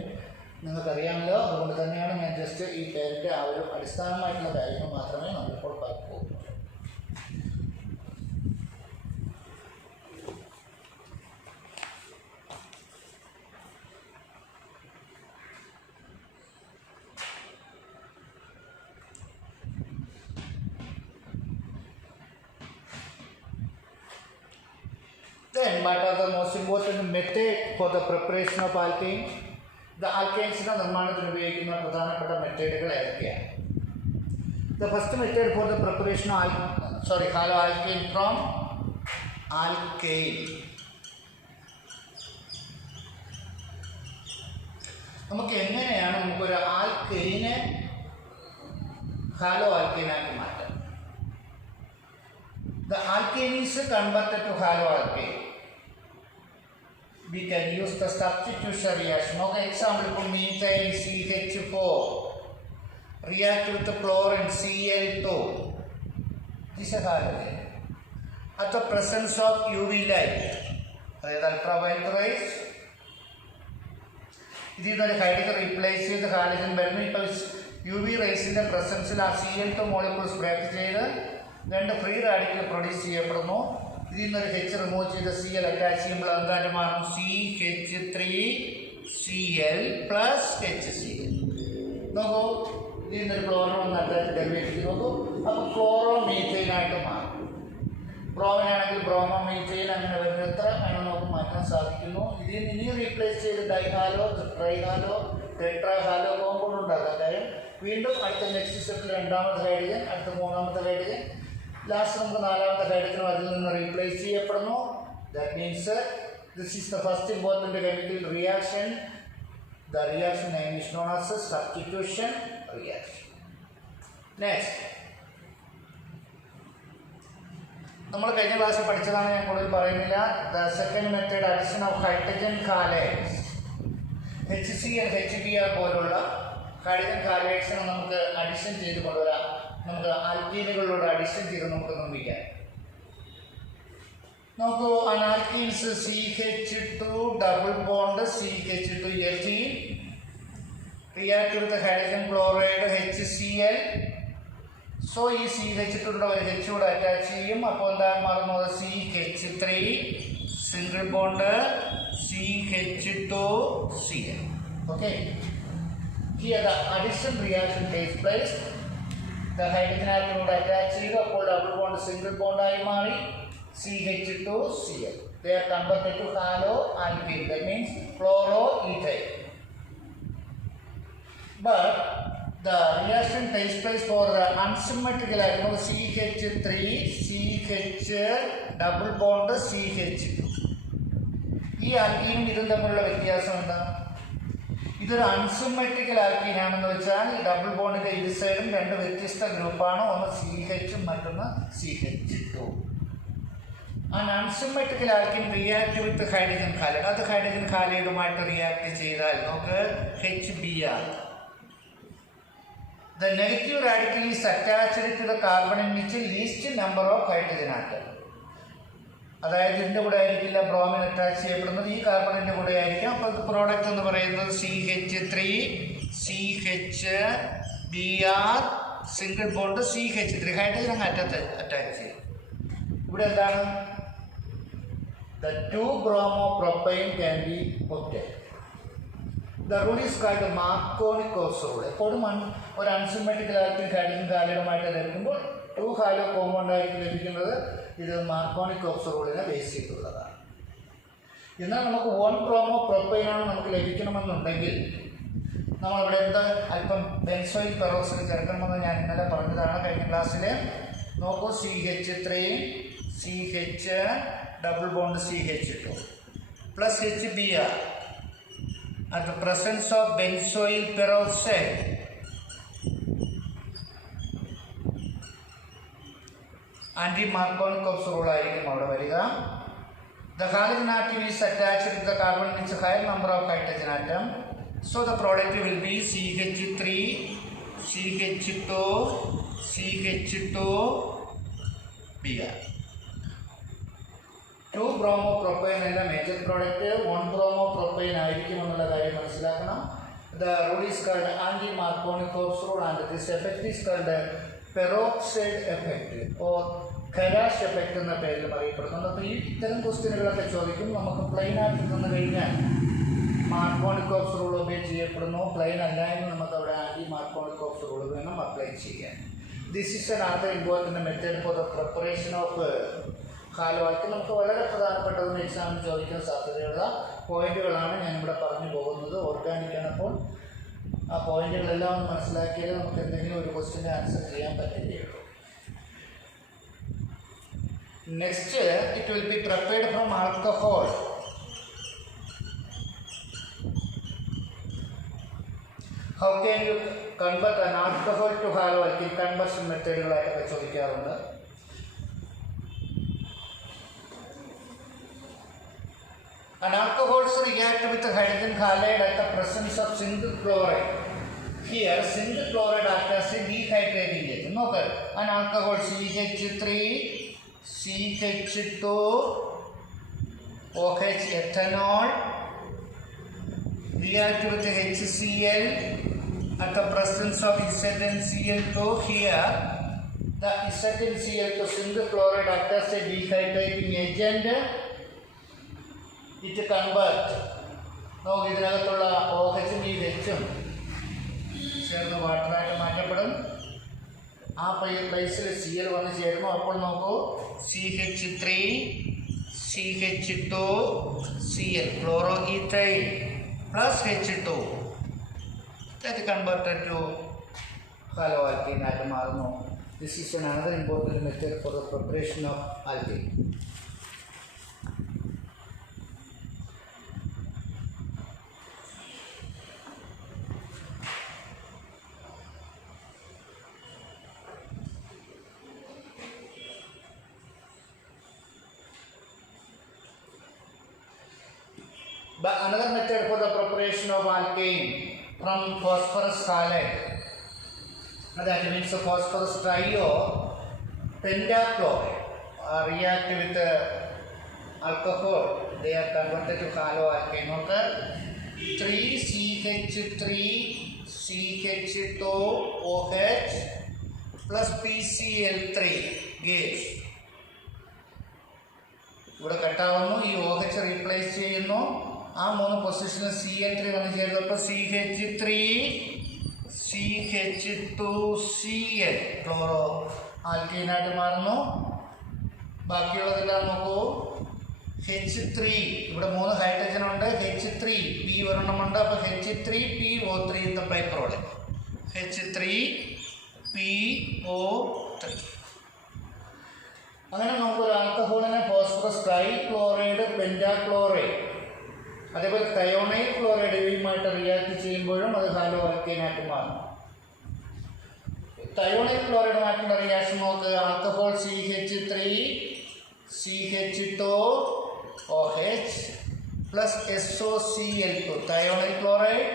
നിങ്ങൾക്കറിയാമല്ലോ. അതുകൊണ്ട് തന്നെയാണ് ഞാൻ ജസ്റ്റ് ഈ പേരിൻ്റെ ആ ഒരു അടിസ്ഥാനമായിട്ടുള്ള കാര്യങ്ങൾ മാത്രമേ നമ്മളിപ്പോൾ പോകുന്നു. Then what are the most important method for the preparation of alkane? The alkanes നിർമ്മാണത്തിന് ഉപയോഗിക്കുന്ന പ്രധാനപ്പെട്ട മെത്തേഡുകൾ ഏതൊക്കെയാണ്? The first method for the preparation of halo alkane from alkane. നമുക്ക് എങ്ങനെയാണ് നമുക്കൊരു ആൽക്കെയിനെ ഹാലോ ആൽക്കെയിനാക്കി മാറ്റാം? The alkane is converted to halo alkane. We can use the substitution reaction. Okay, example for methyl CH4 react with the chlorine Cl2. This is a halogene. At the presence of UV light, that is ultraviolet rays. This is the hydrogen replace with the halogen burning. UV rays in the presence of Cl2 molecules break ചെയ്ത് രണ്ട് free radical produce ചെയ്യപ്പെടുന്നു. ഇതിൽ നിന്നൊരു H remove ചെയ്ത് Cl attach ചെയ്യുമ്പോൾ എന്തായിട്ട് മാറും? CH3Cl plus HCl. നോക്കൂ, ഇതിൽ നിന്നൊരു ക്ലോറിൻ വന്ന് അറ്റാച്ച് ഡെറിവേറ്റ് ചെയ്ത് നോക്കൂ. അപ്പോൾ ക്ലോറോ മീഥൈനായിട്ട് മാറും. ബ്രോമിനാണെങ്കിൽ ബ്രോമോ മീഥൈൻ, അങ്ങനെ വരുന്ന എത്ര വേണം നമുക്ക് മാറ്റാൻ സാധിക്കുന്നു. ഇതിൽ നിന്ന് ഇനി റീപ്ലേസ് ചെയ്ത് ഡൈഹാലോ ട്രൈഹാലോ ടെട്രാഹാലോ കോമ്പൗണ്ട് ഉണ്ടാക്കാം. കാര്യം വീണ്ടും അടുത്ത നെക്സ്റ്റ് സ്റ്റെപ്പിൽ രണ്ടാമത്തെ ഹൈഡ്രജൻ, അടുത്ത മൂന്നാമത്തെ ഹൈഡ്രജൻ, ലാസ്റ്റ് നമുക്ക് നാലാമത്തെ ഹൈഡ്രജനും അതിൽ നിന്ന് റീപ്ലേസ് ചെയ്യപ്പെടുന്നു. That means this is the first important chemical reaction. The reaction name is known as substitution reaction. Next നമ്മൾ കഴിഞ്ഞ ക്ലാസ്സിൽ പഠിച്ചതാണ്, ഞാൻ കൂടുതൽ പറയുന്നില്ല. The second method addition of hydrogen halides. HCl, HBr പോലുള്ള ഹൈഡ്രജൻ ഹാലൈഡ്സിനെ നമുക്ക് അഡിഷൻ ചെയ്ത് കൊണ്ടുവരാം. നമുക്ക് ആൽക്കീനുകളോട് അഡിഷൻ ചെയ്ത് നമുക്ക് നിർമ്മിക്കാം. നോക്കൂ, അനാൽക്കീൻസ് CH2 double bond CH2Ag react with hydrogen chloride HCl. So ഈ CH2 ഒരു H കൂടെ അറ്റാച്ച് ചെയ്യും. അപ്പോൾ എന്താ മാറുന്നത്? CH3 single bond CH2Cl. Okay. Here the addition reaction takes place. The hydrogen atom would attach ചെയ്തു. അപ്പോൾ ഡബിൾ ബോണ്ട് സിംഗിൾ ബോണ്ട് ആയി മാറി CH2Cl. They are converted to haloalkene. That means chloroethyl. But the reaction takes place for the unsymmetrical atom CH3 CH double bond CH2. ഈ ആൽക്കീനും ഇതും തമ്മിലുള്ള വ്യത്യാസം എന്താ? ഇതൊരു അൺസിമെട്രിക്കൽ ആൽക്കീൻ ആണെന്ന് വെച്ചാൽ ഡബിൾ ബോണ്ടിന്റെ ഇരു സൈഡും രണ്ട് വ്യത്യസ്ത ഗ്രൂപ്പാണ്. ഒന്ന് CH മറ്റൊന്ന് CH2. Unsymmetrical alkene react with hydrogen halide. അത് ഹൈഡ്രജൻ ഹാലൈഡുമായിട്ട് റിയാക്ട് ചെയ്താൽ നമുക്ക് HBr. The negative radical is attached to the carbon in which least number of hydrogen atom. അതായത് ഇതിൻ്റെ കൂടെ ആയിരിക്കില്ല ബ്രോമിൻ അറ്റാച്ച് ചെയ്യപ്പെടുന്നത്, ഈ കാർബണിൻ്റെ കൂടെ ആയിരിക്കും. അപ്പോൾ പ്രോഡക്റ്റ് എന്ന് പറയുന്നത് CH3 CHBr single bond CH3 hydrogen അങ്ങ് അറ്റാച്ച് ചെയ്യും. ഇവിടെ എന്താണ്? The 2-bromopropane can be obtained. The rule is called the Markovnikov rule. എപ്പോഴും ഒരു അൺസിമെട്രിക്കൽ ആൽക്കീൻ ഹൈഡ്രജൻ ഹാലൈഡുമായിട്ട് ലഭിക്കുമ്പോൾ 2 ഹാലോ കോമ്പൗണ്ട് ആയിട്ട് ലഭിക്കുന്നത് ഇത് മാർക്കോണിക് റൂളിനെ ബേസ് ചെയ്തുള്ളതാണ്. എന്നാൽ നമുക്ക് 1-bromopropane നമുക്ക് ലഭിക്കണമെന്നുണ്ടെങ്കിൽ നമ്മളിവിടെ എന്താ അല്പം ബെൻസോയിൽ പെറോക്സൈഡ് ചേർക്കണമെന്ന് ഞാൻ ഇന്നലെ പറഞ്ഞതാണ് കഴിഞ്ഞ ക്ലാസ്സിൽ. നോക്കൂ, CH3 CH double bond CH2 plus HBr at the presence of benzoyl peroxide. Anti-Markovnikov rule ആയിരിക്കും അവിടെ വരിക. The halogen atom is attached to the carbon with a higher number of hydrogen atom. So the product will be CH3 CH2 CH2Br. 2-bromopropane എന്ന major product 1-bromopropane ആയിരിക്കും എന്നുള്ള കാര്യം മനസ്സിലാക്കണം. The rule is called anti-Markovnikov rule and this effect is called peroxide effect or Kharasch effect എന്ന പേരിലും അറിയപ്പെടുന്നുണ്ട്. അപ്പോൾ ഈ ഇത്തരം ക്വസ്റ്റ്യനുകളൊക്കെ ചോദിക്കും. നമുക്ക് പ്ലെയിൻ ആയിട്ട് തന്നു കഴിഞ്ഞാൽ മാർക്കോണിക് റൂൾ ഒബേ ചെയ്യപ്പെടുന്നു. പ്ലെയിൻ അല്ല എന്ന് നമുക്ക് അവിടെ anti-Markovnikov rule വേണം അപ്ലൈ ചെയ്യാൻ. This is another important method for the preparation of ഹാലോആൽക്കീൻ. നമുക്ക് വളരെ പ്രധാനപ്പെട്ടതെന്ന് എക്സാമിന് ചോദിക്കാൻ സാധ്യതയുള്ള പോയിന്റുകളാണ് ഞാനിവിടെ പറഞ്ഞു പോകുന്നത്. ഓർഗാനിക്കാണ്. അപ്പോൾ ആ പോയിന്റുകളെല്ലാം ഒന്ന് മനസ്സിലാക്കിയാൽ നമുക്ക് എന്തെങ്കിലും ഒരു ക്വസ്റ്റ്യന് ആൻസർ ചെയ്യാൻ പറ്റുകയുള്ളൂ. Next it will be prepared from alcohol. How can you convert an alcohol to haloalkene? Conversion മെത്തേഡുകളായിട്ടൊക്കെ ചോദിക്കാറുണ്ട്. An alcohols react with hydrogen halide at the presence of single chloride. Here, single chloride acts as a dehydrating agent. Note, an alcohol CH3 CH2 OH ethanol react with HCl at the presence of ZnCl2. Here, the ZnCl2 single chloride acts as a dehydrating agent. It convert. നമുക്ക് ഇതിനകത്തുള്ള OH-ഉം ഈ H-ഉം ചേർന്ന് വാട്ടറായിട്ട് മാറ്റപ്പെടും. ആ പ്ലേസിൽ Cl വന്ന് ചേരുന്നു. അപ്പോൾ നോക്കൂ, CH3 CH2Cl chloroethyl plus H2 that converted to haloalkene ആയിട്ട് മാറുന്നു. This is another important method for the preparation of alkene. But another method for the preparation of alkane from phosphorus halide, that means the phosphorus triopentachloride react with alcohol, they are converted to haloalkane. 3CH3CH2OH plus PCl3 gas. ഇവിടെ കട്ടാവുന്നു, ഈ OH replace ചെയ്യുന്നു, ആ 3 പൊസിഷനിൽ Cl3 വന്ന് ചേരുന്നപ്പോൾ CH3CH2Cl chloro ആൽക്കീനായിട്ട് മാറുന്നു. ബാക്കിയുള്ളതെല്ലാം നോക്കൂ. H3 ഇവിടെ 3 ഹൈഡ്രജൻ ഉണ്ട്, H3 P ഒരെണ്ണമുണ്ട്, അപ്പോൾ H3PO3 എന്ന ബൈ പ്രോഡക്റ്റ് H3PO3. അങ്ങനെ നമുക്കൊരു ആൽക്കഹോളിനെ ഫോസ്ഫറസ് ട്രൈക്ലോറൈഡ്, പെൻറ്റാക്ലോറൈഡ്, അതേപോലെ തയോണൈൽ ക്ലോറൈഡ് ഇവയുമായിട്ട് റിയാക്ട് ചെയ്യുമ്പോഴും അത് ഹാലോ ആൽക്കൈനായിട്ട് മാറും. തയോണൈൽ ക്ലോറൈഡുമായിട്ടുള്ള റിയാക്ഷൻ നോക്കുക. Alcohol CH3CH2OH plus SOCl2 thionyl chloride.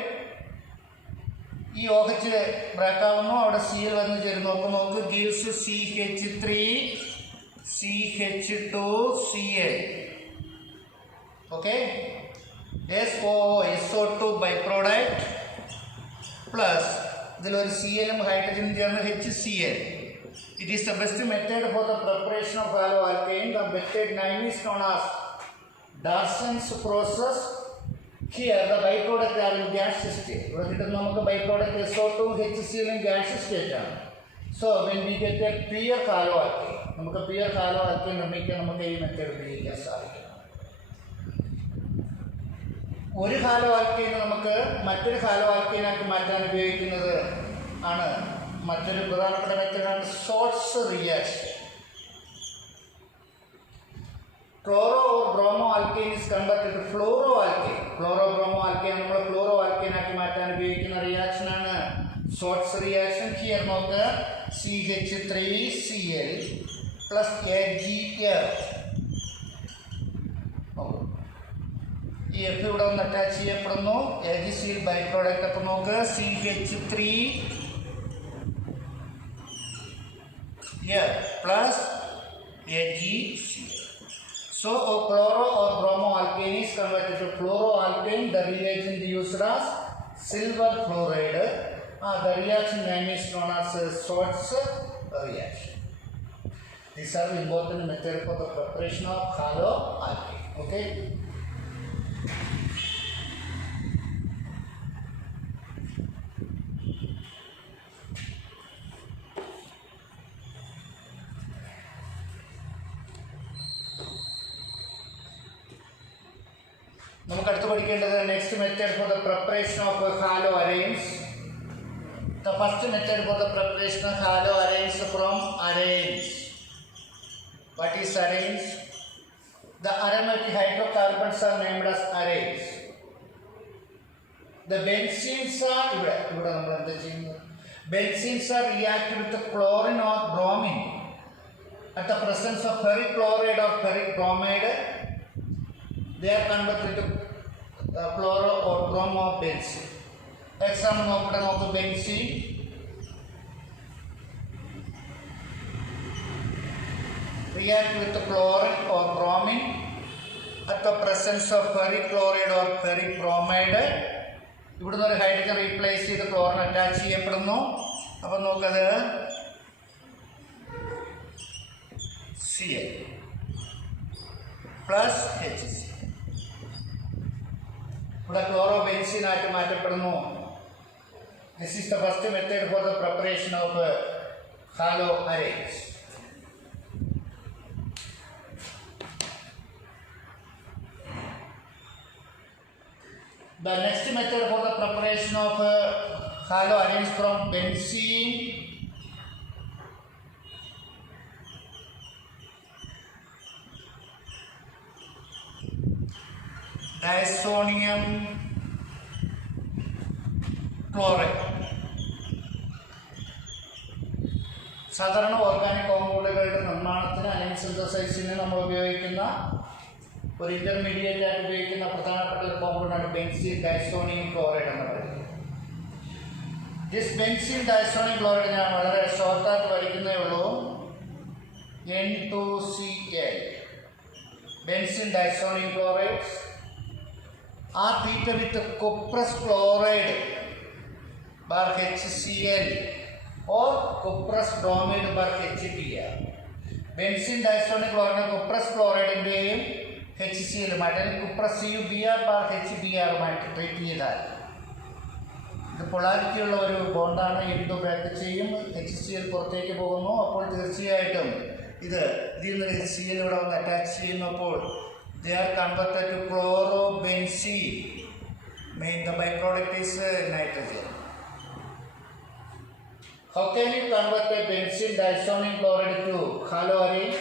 ഈ OH ബ്രേക്ക് ആവുന്നു, അവിടെ Cl വന്ന് ചേരുന്നു, അപ്പോൾ നമുക്ക് gives CH3CH2Cl. Okay, SO2 by product plus ഇതിലൊരു Cl ഹൈഡ്രജനും ചേർന്ന് HCl. It is the best method for the preparation of haloalkane. The method name is known as Darsen's process. Here the byproduct are in gaseous state. ഇവിടെ കിട്ടുന്ന നമുക്ക് byproduct SO2 HCl in gaseous state ആണ്. So when we get a pure haloalkane, നമുക്ക് pure haloalkane നിർമ്മിക്കാൻ നമുക്ക് ഈ method ഉപയോഗിക്കാൻ സാധിക്കും. ഒരു ഹാലോആൽക്കൈനെ നമുക്ക് മറ്റൊരു ഹാലോആൽക്കൈനാക്കി മാറ്റാൻ ഉപയോഗിക്കുന്നത് ആണ് മറ്റൊരു പ്രധാനപ്പെട്ട മെത്തേഡാണ് Swarts reaction. Chloro or bromo alkane is converted to fluoro alkane. Chloro bromo alkane നമ്മൾ ഫ്ലോറോ ആൽക്കൈനാക്കി മാറ്റാൻ ഉപയോഗിക്കുന്ന റിയാക്ഷനാണ് ഷോർട്ട്സ് റിയാക്ഷൻ. ഹിയർ നോക്ക് CH3Cl പ്ലസ് AgF. ഈ F ഇവിടെ ഒന്ന് അറ്റാച്ച് ചെയ്യപ്പെടുന്നു, AgCl ബൈ പ്രോഡക്റ്റ്. അപ്പോൾ നോക്ക് CH3 plus AgCl. So a chloro or bromo alkane is converted to fluoroalkane. The reagent used as silver fluoride. The reaction name is known as Schwartz reaction. These are important methods for the preparation of haloalkane. Okay. നമുക്ക് അടുത്ത് പഠിക്കേണ്ടത് next method for the preparation of halo arenes. The first method for the preparation of halo arenes from arenes. What is arenes? The aromatic hydrocarbons are named as arenes. The benzenes are ഇവിടെ നമ്മൾ എന്താ ചെയ്യുന്നത്? Benzenes are reacted with the chlorine or bromine at the presence of ferric chloride or ferric bromide. They are converted to chloro or bromo benzene. Example നോക്കുക, benzene react with the chlorine or bromine at the presence of ferric chloride or ferric bromide. ഇവിടുന്ന് ഒരു hydrogen replace ചെയ്ത് chlorine attach ചെയ്യപ്പെടുന്നു. അപ്പം നോക്കത് Cl plus HCl. ഇവിടെ chlorobenzene ആയിട്ട് മാറ്റപ്പെടുന്നു. This is the first method for the preparation of halo arenes. The next method for the preparation of halo arenes from benzene diazonium chloride. സാധാരണ organic കോമ്പൗണ്ടുകളുടെ നിർമ്മാണത്തിന് align സിന്തസൈസിന് നമ്മൾ ഉപയോഗിക്കുന്ന ഒരു intermediate ആയിട്ട് ഉപയോഗിക്കുന്ന പ്രധാനപ്പെട്ട ഒരു കോമ്പൗണ്ടാണ് ബെൻസീൻ ഡൈസോണിയം ക്ലോറൈഡ് എന്ന് പറയുന്നത്. ദിസ് ബെൻസീൻ ഡൈസോണിയം ക്ലോറൈഡ് ഞാൻ വളരെ ഷോർട്ടായിട്ട് വരയ്ക്കുന്നേ ഉള്ളൂ. N2Cl benzene disonium chlorides are treated with cuprous chloride bar HCl or cuprous bromide bar HBr. Benzene disonium chloride cuprous chloride ഇന്റെയും HCl അല്ലെങ്കിൽ cuprous CuBr bar HBr ആയിട്ട് treat ചെയ്താൽ ഇത് polarity ഉള്ള ഒരു ബോണ്ടാണ്. എന്ത് ബ്രേക്ക് ചെയ്യും, HCl പുറത്തേക്ക് പോകുന്നു. അപ്പോൾ തീർച്ചയായിട്ടും ഇതിൽ നിന്ന് HCl ഇവിടെ വന്ന് attach ചെയ്യുന്നപ്പോൾ they are converted to chlorobenzene. The byproduct is nitrogen. How can you convert a benzene disonium chloride to haloarine?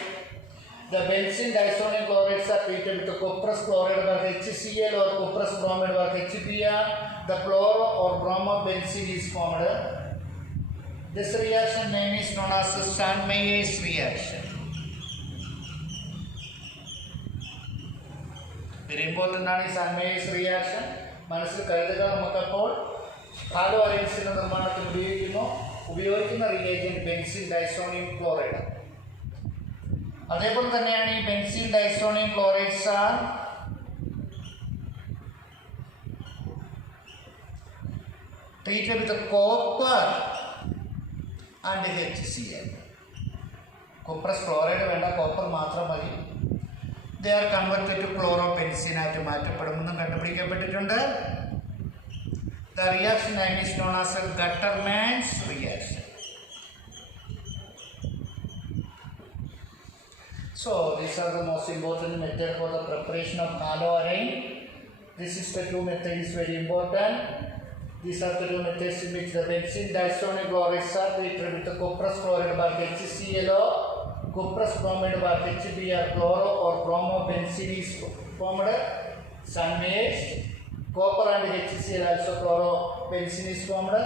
The benzene disonium chlorides are treated with cuprous chloride by HCl or cuprous bromide by HBr. The chloro or bromobenzene is formed. This reaction name is known as Sandmeyer's reaction. Very important ആണ് ഈ Sandmeyer's reaction. മനസ്സിൽ കരുതുക. നമുക്കപ്പോൾ ഹാലോഅറീൻസിന്റെ നിർമ്മാണത്തിന് ഉപയോഗിക്കുന്ന reagent benzene diazonium chloride. അതേപോലെ തന്നെയാണ് ഈ benzene diazonium chlorides are treated with copper and HCl. Cuprous chloride വേണ്ട, കോപ്പർ മാത്രം മതി. They are converted to chlorobenzene ആയിട്ട് മാറ്റപ്പെടുമെന്നും കണ്ടുപിടിക്കപ്പെട്ടിട്ടുണ്ട്. The reaction name is known as Guttermann's reaction. So these are the most important method for the preparation of haloarine. This is the two method is very important. These are the two methods in which the benzene disonium chlorides are treated with the cuprous chloride by HCl or cuprous bromide by HBr. Chloro or bromobenzene is formed. Sandmeyer's. Copper and HCl also chlorobenzene is formed.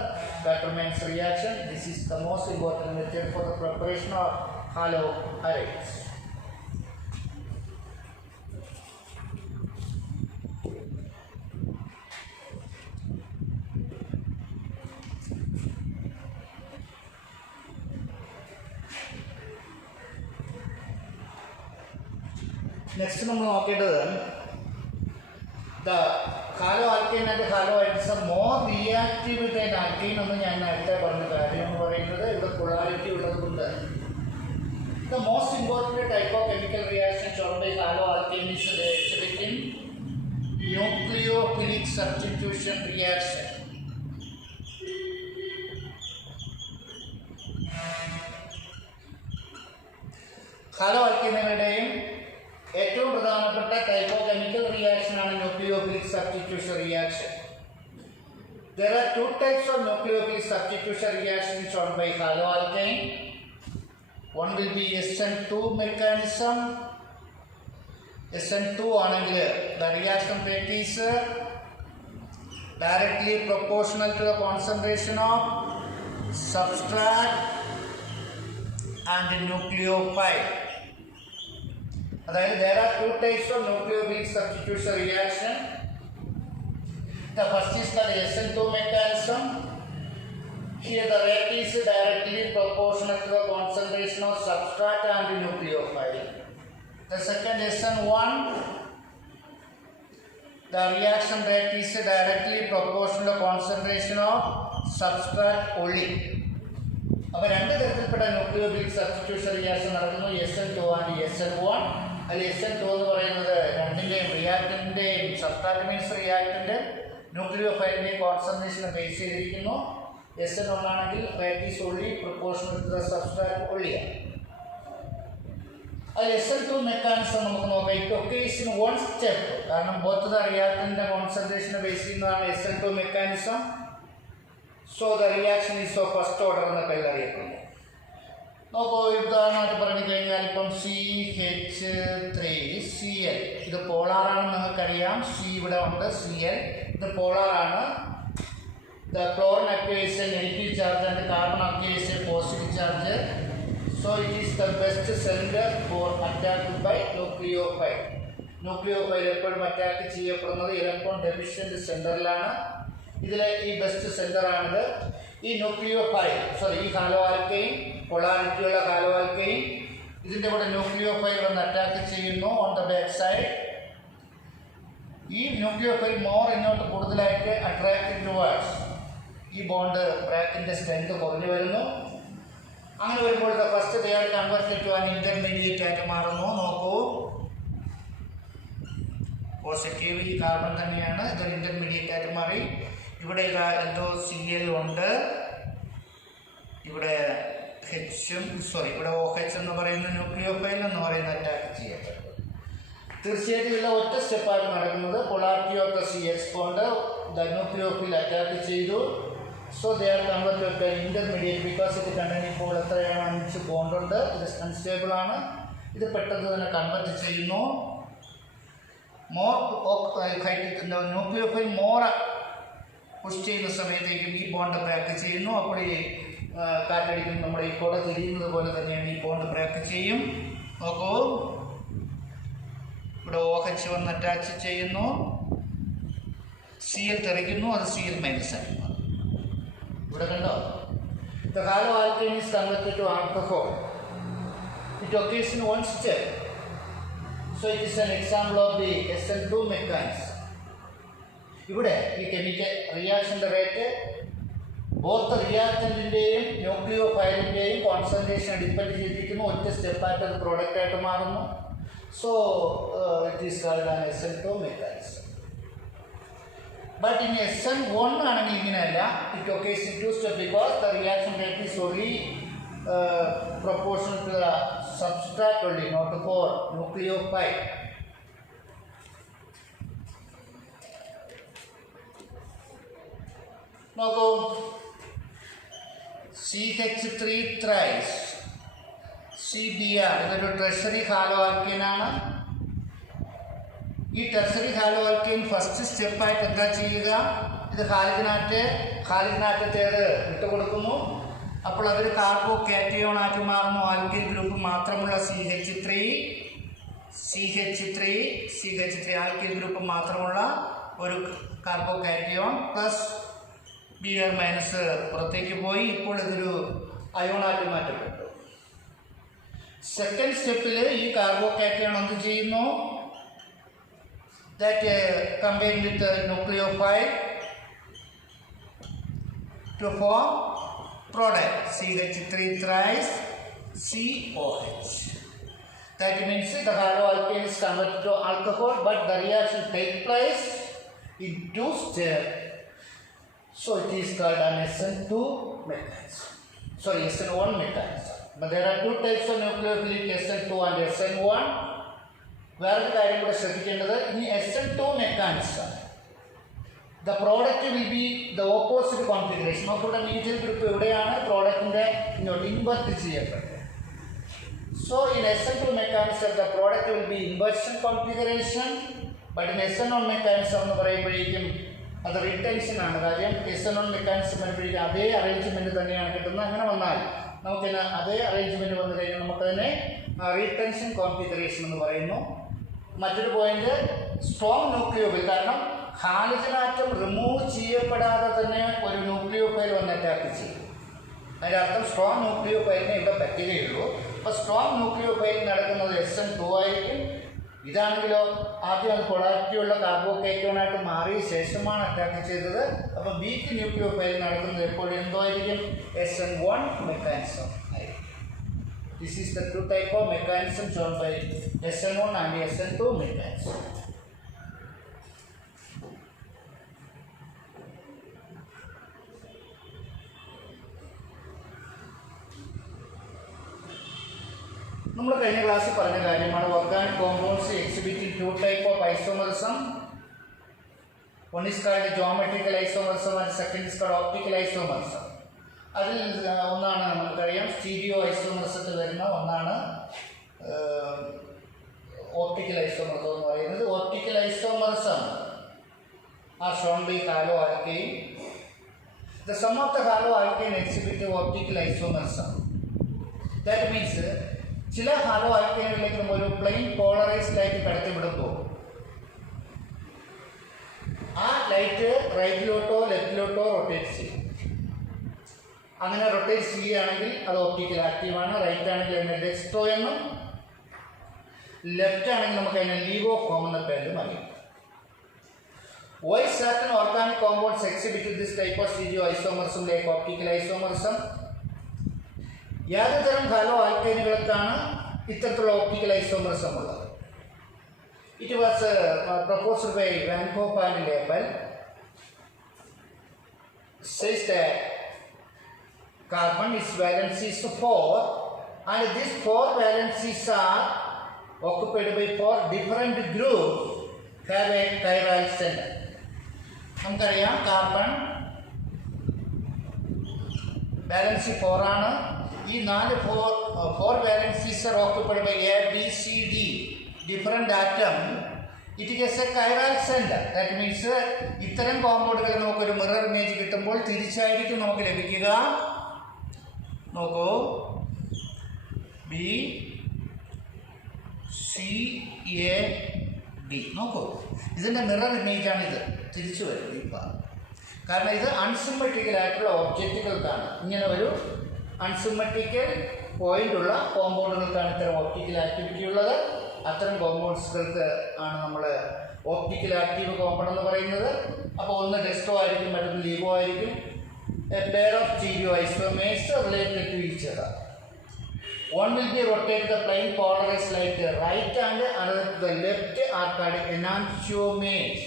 Guttermann's reaction. This is the most important method for the preparation of haloarines. Next നമ്മൾ നോക്കേണ്ടത് the haloalkane and haloarenes are more reactive than alkane എന്ന് ഞാൻ നേരത്തെ പറഞ്ഞ കാര്യം എന്ന് പറയുന്നത് ഇവിടെ പൊളാരിറ്റി ഉള്ളതുകൊണ്ട് the most important type of chemical reaction shown by hello alkane is the exhibiting nucleophilic substitution reaction. Halo ആൽക്കൈനുകളുടെയും ഏറ്റവും പ്രധാനപ്പെട്ട ടൈപ്പ് ഓഫ് കെമിക്കൽ റിയാക്ഷൻ ആണ് nucleophilic substitution reaction. There are two types of nucleophilic substitution reactions shown by haloalkane. One will be SN2 mechanism. SN2 ആണെങ്കിൽ the reaction rate is directly proportional to the concentration of substrate and the nucleophile. അതായത് there are two types of nucleophilic substitution reaction. The first is called SN2 mechanism. Here the rate is directly proportional to the concentration of substrate and the nucleophile. The second SN1, the reaction rate is directly proportional to the concentration of substrate only. അപ്പോൾ രണ്ട് തരത്തിൽപ്പെട്ട nucleophilic substitution reaction നടക്കുന്നു, SN2 and SN1. അതിൽ SN2 എന്ന് പറയുന്നത് രണ്ടിൻ്റെയും റിയാക്ടൻ്റെയും substrate means reactant ന്യൂക്ലിയോഫൈലിൻ്റെയും കോൺസെൻട്രേഷനെ ബേസ് ചെയ്തിരിക്കുന്നു. SN1 ആണെങ്കിൽ rate is only proportional to the substrate ഓൺലിയാണ്. അതിൽ SN2 മെക്കാനിസം നമുക്ക് നോക്കാം. It occurs in one step, കാരണം ബോത്ത് ദ റിയാക്ടൻ്റെ കോൺസെൻട്രേഷനെ ബേസ് ചെയ്യുന്നതാണ് SN2 mechanism. So the reaction is of first order എന്ന പേരിൽ അറിയപ്പെടുന്നു. നോക്കൂ, ഉദാഹരണമായിട്ട് പറഞ്ഞു കഴിഞ്ഞാൽ ഇപ്പം CH3Cl ഇത് പോളാറാണെന്ന് നിങ്ങൾക്കറിയാം. C ഇവിടെ ഉണ്ട്, Cl ഇത് പോളാറാണ്. The chlorine acquires a negative charge and carbon acquires a positive charge. So it is the best centre for attacked by nucleophile. Nucleophile എപ്പോഴും അറ്റാക്ക് ചെയ്യപ്പെടുന്നത് ഇലക്ട്രോൺ ഡെഫിഷ്യൻ്റ് സെൻറ്ററിലാണ്. ഇതിലെ ഈ ബെസ്റ്റ് സെൻറ്ററാണിത്. ഈ ഈ ഹാലോ ആൽക്കൈൻ, പൊളാരിറ്റിയുള്ള ഹാലോ ആൽക്കൈൻ, ഇതിൻ്റെ കൂടെ ന്യൂക്ലിയോഫൈൽ വന്ന് അറ്റാക്ക് ചെയ്യുന്നു ഓൺ ദ ബാക്ക് സൈഡ്. ഈ ന്യൂക്ലിയോഫൈൽ മോർ ഇങ്ങോട്ട് കൂടുതലായിട്ട് അട്രാക്റ്റഡ് ടുവേർഡ്സ് ഈ ബോണ്ട് ബ്രാക്കിൻ്റെ സ്ട്രെങ്ത് കുറഞ്ഞു വരുന്നു. അങ്ങനെ വരുമ്പോൾ first they are converted to an intermediate ആയിട്ട് മാറുന്നു. നോക്കൂ, പോസിറ്റീവ് ഈ കാർബൺ തന്നെയാണ്, ഇതൊരു ഇന്റർമീഡിയറ്റ് ആയിട്ട് മാറി. ഇവിടെ എന്തോ Cl ഉണ്ട്, ഇവിടെ ഇവിടെ OH എന്ന് പറയുന്ന ന്യൂക്ലിയോഫൈൽ എന്ന് പറയുന്ന അറ്റാക്ക് ചെയ്യപ്പെട്ടു. തീർച്ചയായിട്ടും ഇതിലെ ഒറ്റ സ്റ്റെപ്പായിട്ട് നടക്കുന്നത് polarity of the CH bond the nucleophile attack ചെയ്തു. So they are converted to intermediate because ഇത് കണ്ടന്റ് ഇപ്പോൾ എത്രയാണ് 5 ബോണ്ടുണ്ട്. ഇത് അൺസ്റ്റേബിൾ ആണ്. ഇത് പെട്ടെന്ന് തന്നെ കൺവേർട്ട് ചെയ്യുന്നു. ന്യൂക്ലിയോഫൈൽ മോർ പുഷ് ചെയ്യുന്ന സമയത്തേക്കും ഈ ബോണ്ട് ബ്രേക്ക് ചെയ്യുന്നു. അപ്പോൾ ഈ കാറ്റടിക്കും നമ്മുടെ ഈ കുട തിരിയുന്നത് പോലെ തന്നെയാണ് ഈ ബോണ്ട് ബ്രേക്ക് ചെയ്യും. നോക്കൂ, ഇവിടെ OH വന്ന് അറ്റാച്ച് ചെയ്യുന്നു, Cl തെറിക്കുന്നു, അത് Cl മൈനസ് ആയി മാറും. ഇവിടെ കണ്ടോ, the halo alkane is converted to alcohol. It occurs in one step. So it is an example of the SN2 mechanism. ഇവിടെ ഈ കെമിക്കൽ റിയാക്ഷൻ്റെ റേറ്റ് ബോത്ത് റിയാക്ടൻറ്റിൻ്റെയും ന്യൂക്ലിയോഫൈലിൻ്റെയും കോൺസെൻട്രേഷൻ ഡിപ്പെൻഡ് ചെയ്തിരിക്കുന്നു. ഒറ്റ സ്റ്റെപ്പായിട്ട് അത് പ്രോഡക്റ്റായിട്ട് മാറുന്നു. So it is called an SN2 mechanism. But in SN1 ആണെങ്കിൽ ഇങ്ങനെയല്ല. It occurs in 2 step because the reaction rate is only proportional to the substrate only, not for nucleophile. നോക്കൂ, CH3 thrice CBr ഇതൊരു tertiary hello ആൽക്കൈനാണ്. ഈ tertiary hello alkyne first സ്റ്റെപ്പായിട്ട് എന്താ ചെയ്യുക, ഇത് ഹാലിഗ്നാറ്റത്തേത് വിട്ടുകൊടുക്കുന്നു. അപ്പോൾ അതൊരു കാർബോ കാറ്റയോൺ ആയിട്ട് മാറുന്നു. ആൽക്കൈൽ ഗ്രൂപ്പ് മാത്രമുള്ള CH3 ആൽക്കൈൽ ഗ്രൂപ്പ് മാത്രമുള്ള ഒരു carbo cation plus Br minus പുറത്തേക്ക് പോയി. ഇപ്പോൾ ഇതൊരു അയോണായിട്ട് മാറ്റപ്പെട്ടു. സെക്കൻഡ് സ്റ്റെപ്പിൽ ഈ കാർബോ കാറ്റയോൺ എന്ത് ചെയ്യുന്നു, that combine with nucleophile to form product CH3 thrice COH. That means the halo alkane is converted to alcohol, but the reaction takes place in 2 steps. So it is called an SN2 mechanism. SN1 mechanism. But there are 2 types of nucleophilic, SN2 and SN1. വേറൊരു കാര്യം കൂടെ ശ്രദ്ധിക്കേണ്ടത്, ഇനി SN2 mechanism the product will be the opposite configuration. നോക്കിവിടെ methyl group എവിടെയാണ് പ്രോഡക്റ്റിൻ്റെ ഇങ്ങോട്ട് invert ചെയ്യപ്പെട്ടത്. So in SN2 mechanism the product will be inversion configuration, but in SN1 mechanism എന്ന് പറയുമ്പോഴേക്കും അത് റിട്ടൻഷൻ ആണ്. കാര്യം SN1 mechanism വരുമ്പോഴേക്കും അതേ അറേഞ്ച്മെൻറ്റ് തന്നെയാണ് കിട്ടുന്നത്. അങ്ങനെ വന്നാൽ നമുക്കിന് അതേ അറേഞ്ച്മെൻറ്റ് വന്നു കഴിഞ്ഞാൽ നമുക്കതിനെ റീടെൻഷൻ കോൺഫിഗറേഷൻ എന്ന് പറയുന്നു. മറ്റൊരു പോയിന്റ് സ്ട്രോങ് ന്യൂക്ലിയോഫൈൽ, കാരണം ഹാലജൻ ആറ്റം റിമൂവ് ചെയ്യപ്പെടാതെ തന്നെ ഒരു ന്യൂക്ലിയോഫൈൽ വന്ന് അറ്റാക്ക് ചെയ്യും. അതിൻ്റെ അർത്ഥം സ്ട്രോങ് ന്യൂക്ലിയോഫൈലിനെ ഇവിടെ പറ്റുകയുള്ളൂ. അപ്പോൾ സ്ട്രോങ് ന്യൂക്ലിയോഫൈൽ നടക്കുന്നത് SN2 ആയിരിക്കും. ഇതാണെങ്കിലോ ആദ്യം അത് പൊളാരിറ്റിയുള്ള കാർബോ കാറ്റയോണായിട്ട് മാറിയ ശേഷമാണ് അറ്റാക്ക് ചെയ്തത്. അപ്പോൾ വീക്ക് ന്യൂക്ലിയോഫൈൽ നടക്കുന്നത് എപ്പോഴും എന്തോ ആയിരിക്കും, SN1 മെക്കാനിസം ആയിരിക്കും. This is the 2 type of mechanism shown by SN1 and SN2 mechanism. നമ്മൾ കഴിഞ്ഞ ക്ലാസ്സിൽ പറഞ്ഞ കാര്യമാണ് organic compounds exhibiting 2 type of isomerism. One is called geometrical isomerism and second is called optical isomerism. അതിൽ ഒന്നാണ് നമുക്കറിയാം stereo ഐസോമറിസത്തിൽ വരുന്ന ഒന്നാണ് ഓപ്റ്റിക്കൽ ഐസോമറിസം എന്ന് പറയുന്നത്. Optical isomerism are shown by hello alkyne. The some of the haloalkane exhibit optical isomerism. That means ചില ഹാലോ ആൽക്കൈനുകളിലേക്ക് നമ്മൾ ഒരു പ്ലെയിൻ പോളറൈസ്ഡ് ആയിട്ട് കടത്തി വിടുമ്പോൾ ആ ലൈറ്റ് റൈറ്റിലോട്ടോ ലെഫ്റ്റിലോട്ടോ റൊട്ടേറ്റ് ചെയ്യും. അങ്ങനെ റൊട്ടേറ്റ് ചെയ്യുകയാണെങ്കിൽ അത് ഒപ്റ്റിക്കൽ ആക്റ്റീവാണ്. റൈറ്റ് ആണെങ്കിൽ അതിനെ ഡെക്സ്ട്രോ എന്നും, ലെഫ്റ്റ് ആണെങ്കിൽ നമുക്ക് അതിനെ ലീവോ ഫോം എന്ന പേരിലും അറിയാം. Why certain organic compounds exhibit this type of stereoisomerism like optical isomerism? യാതൊരു തരം ഹാലോ ആൽക്കൈനുകൾക്കാണ് ഇത്തരത്തിലുള്ള ഒപ്റ്റിക്കൽ ഐസോമറിസം ഉള്ളത്? It was proposed by Van Hoff and Lebel. Says that carbon is valencies 4 and these 4 valencies are occupied by 4 different groups have a chiral center. നമുക്കറിയാം carbon valency 4 ആണ്. ഈ 4 valencies are occupied by A, B, C, D different atom. It is a chiral center. That means ഇത്തരം കോമ്പൗണ്ടുകൾ നമുക്കൊരു mirror image കിട്ടുമ്പോൾ തിരിച്ചായിരിക്കും നമുക്ക് ലഭിക്കുക. നോക്കൂ, B, C, A, D. നോക്കൂ, ഇതിൻ്റെ മിറർ ഇമേജാണ് ഇത് തിരിച്ചു വരുന്നത് ഈ ഭാഗം. കാരണം ഇത് അൺസിമെട്രിക്കൽ ആയിട്ടുള്ള ഒബ്ജക്റ്റുകൾക്കാണ്, ഇങ്ങനെ ഒരു അൺസിമെട്രിക്കൽ പോയിന്റ് ഉള്ള കോമ്പൗണ്ടുകൾക്കാണ് ഇത്തരം ഒപ്റ്റിക്കൽ ആക്ടിവിറ്റി ഉള്ളത്. അത്തരം കോമ്പൗണ്ട്സുകൾക്ക് ആണ് നമ്മൾ ഒപ്റ്റിക്കൽ ആക്റ്റീവ് കോമ്പൗണ്ട് എന്ന് പറയുന്നത്. അപ്പോൾ ഒന്ന് ഡെക്സ്ട്രോ ആയിരിക്കും, മറ്റൊന്ന് ലീവോ ആയിരിക്കും. A pair of stereoisomers related to each other. One will be rotated the plane polarized like the right and another to the left are called enantiomers.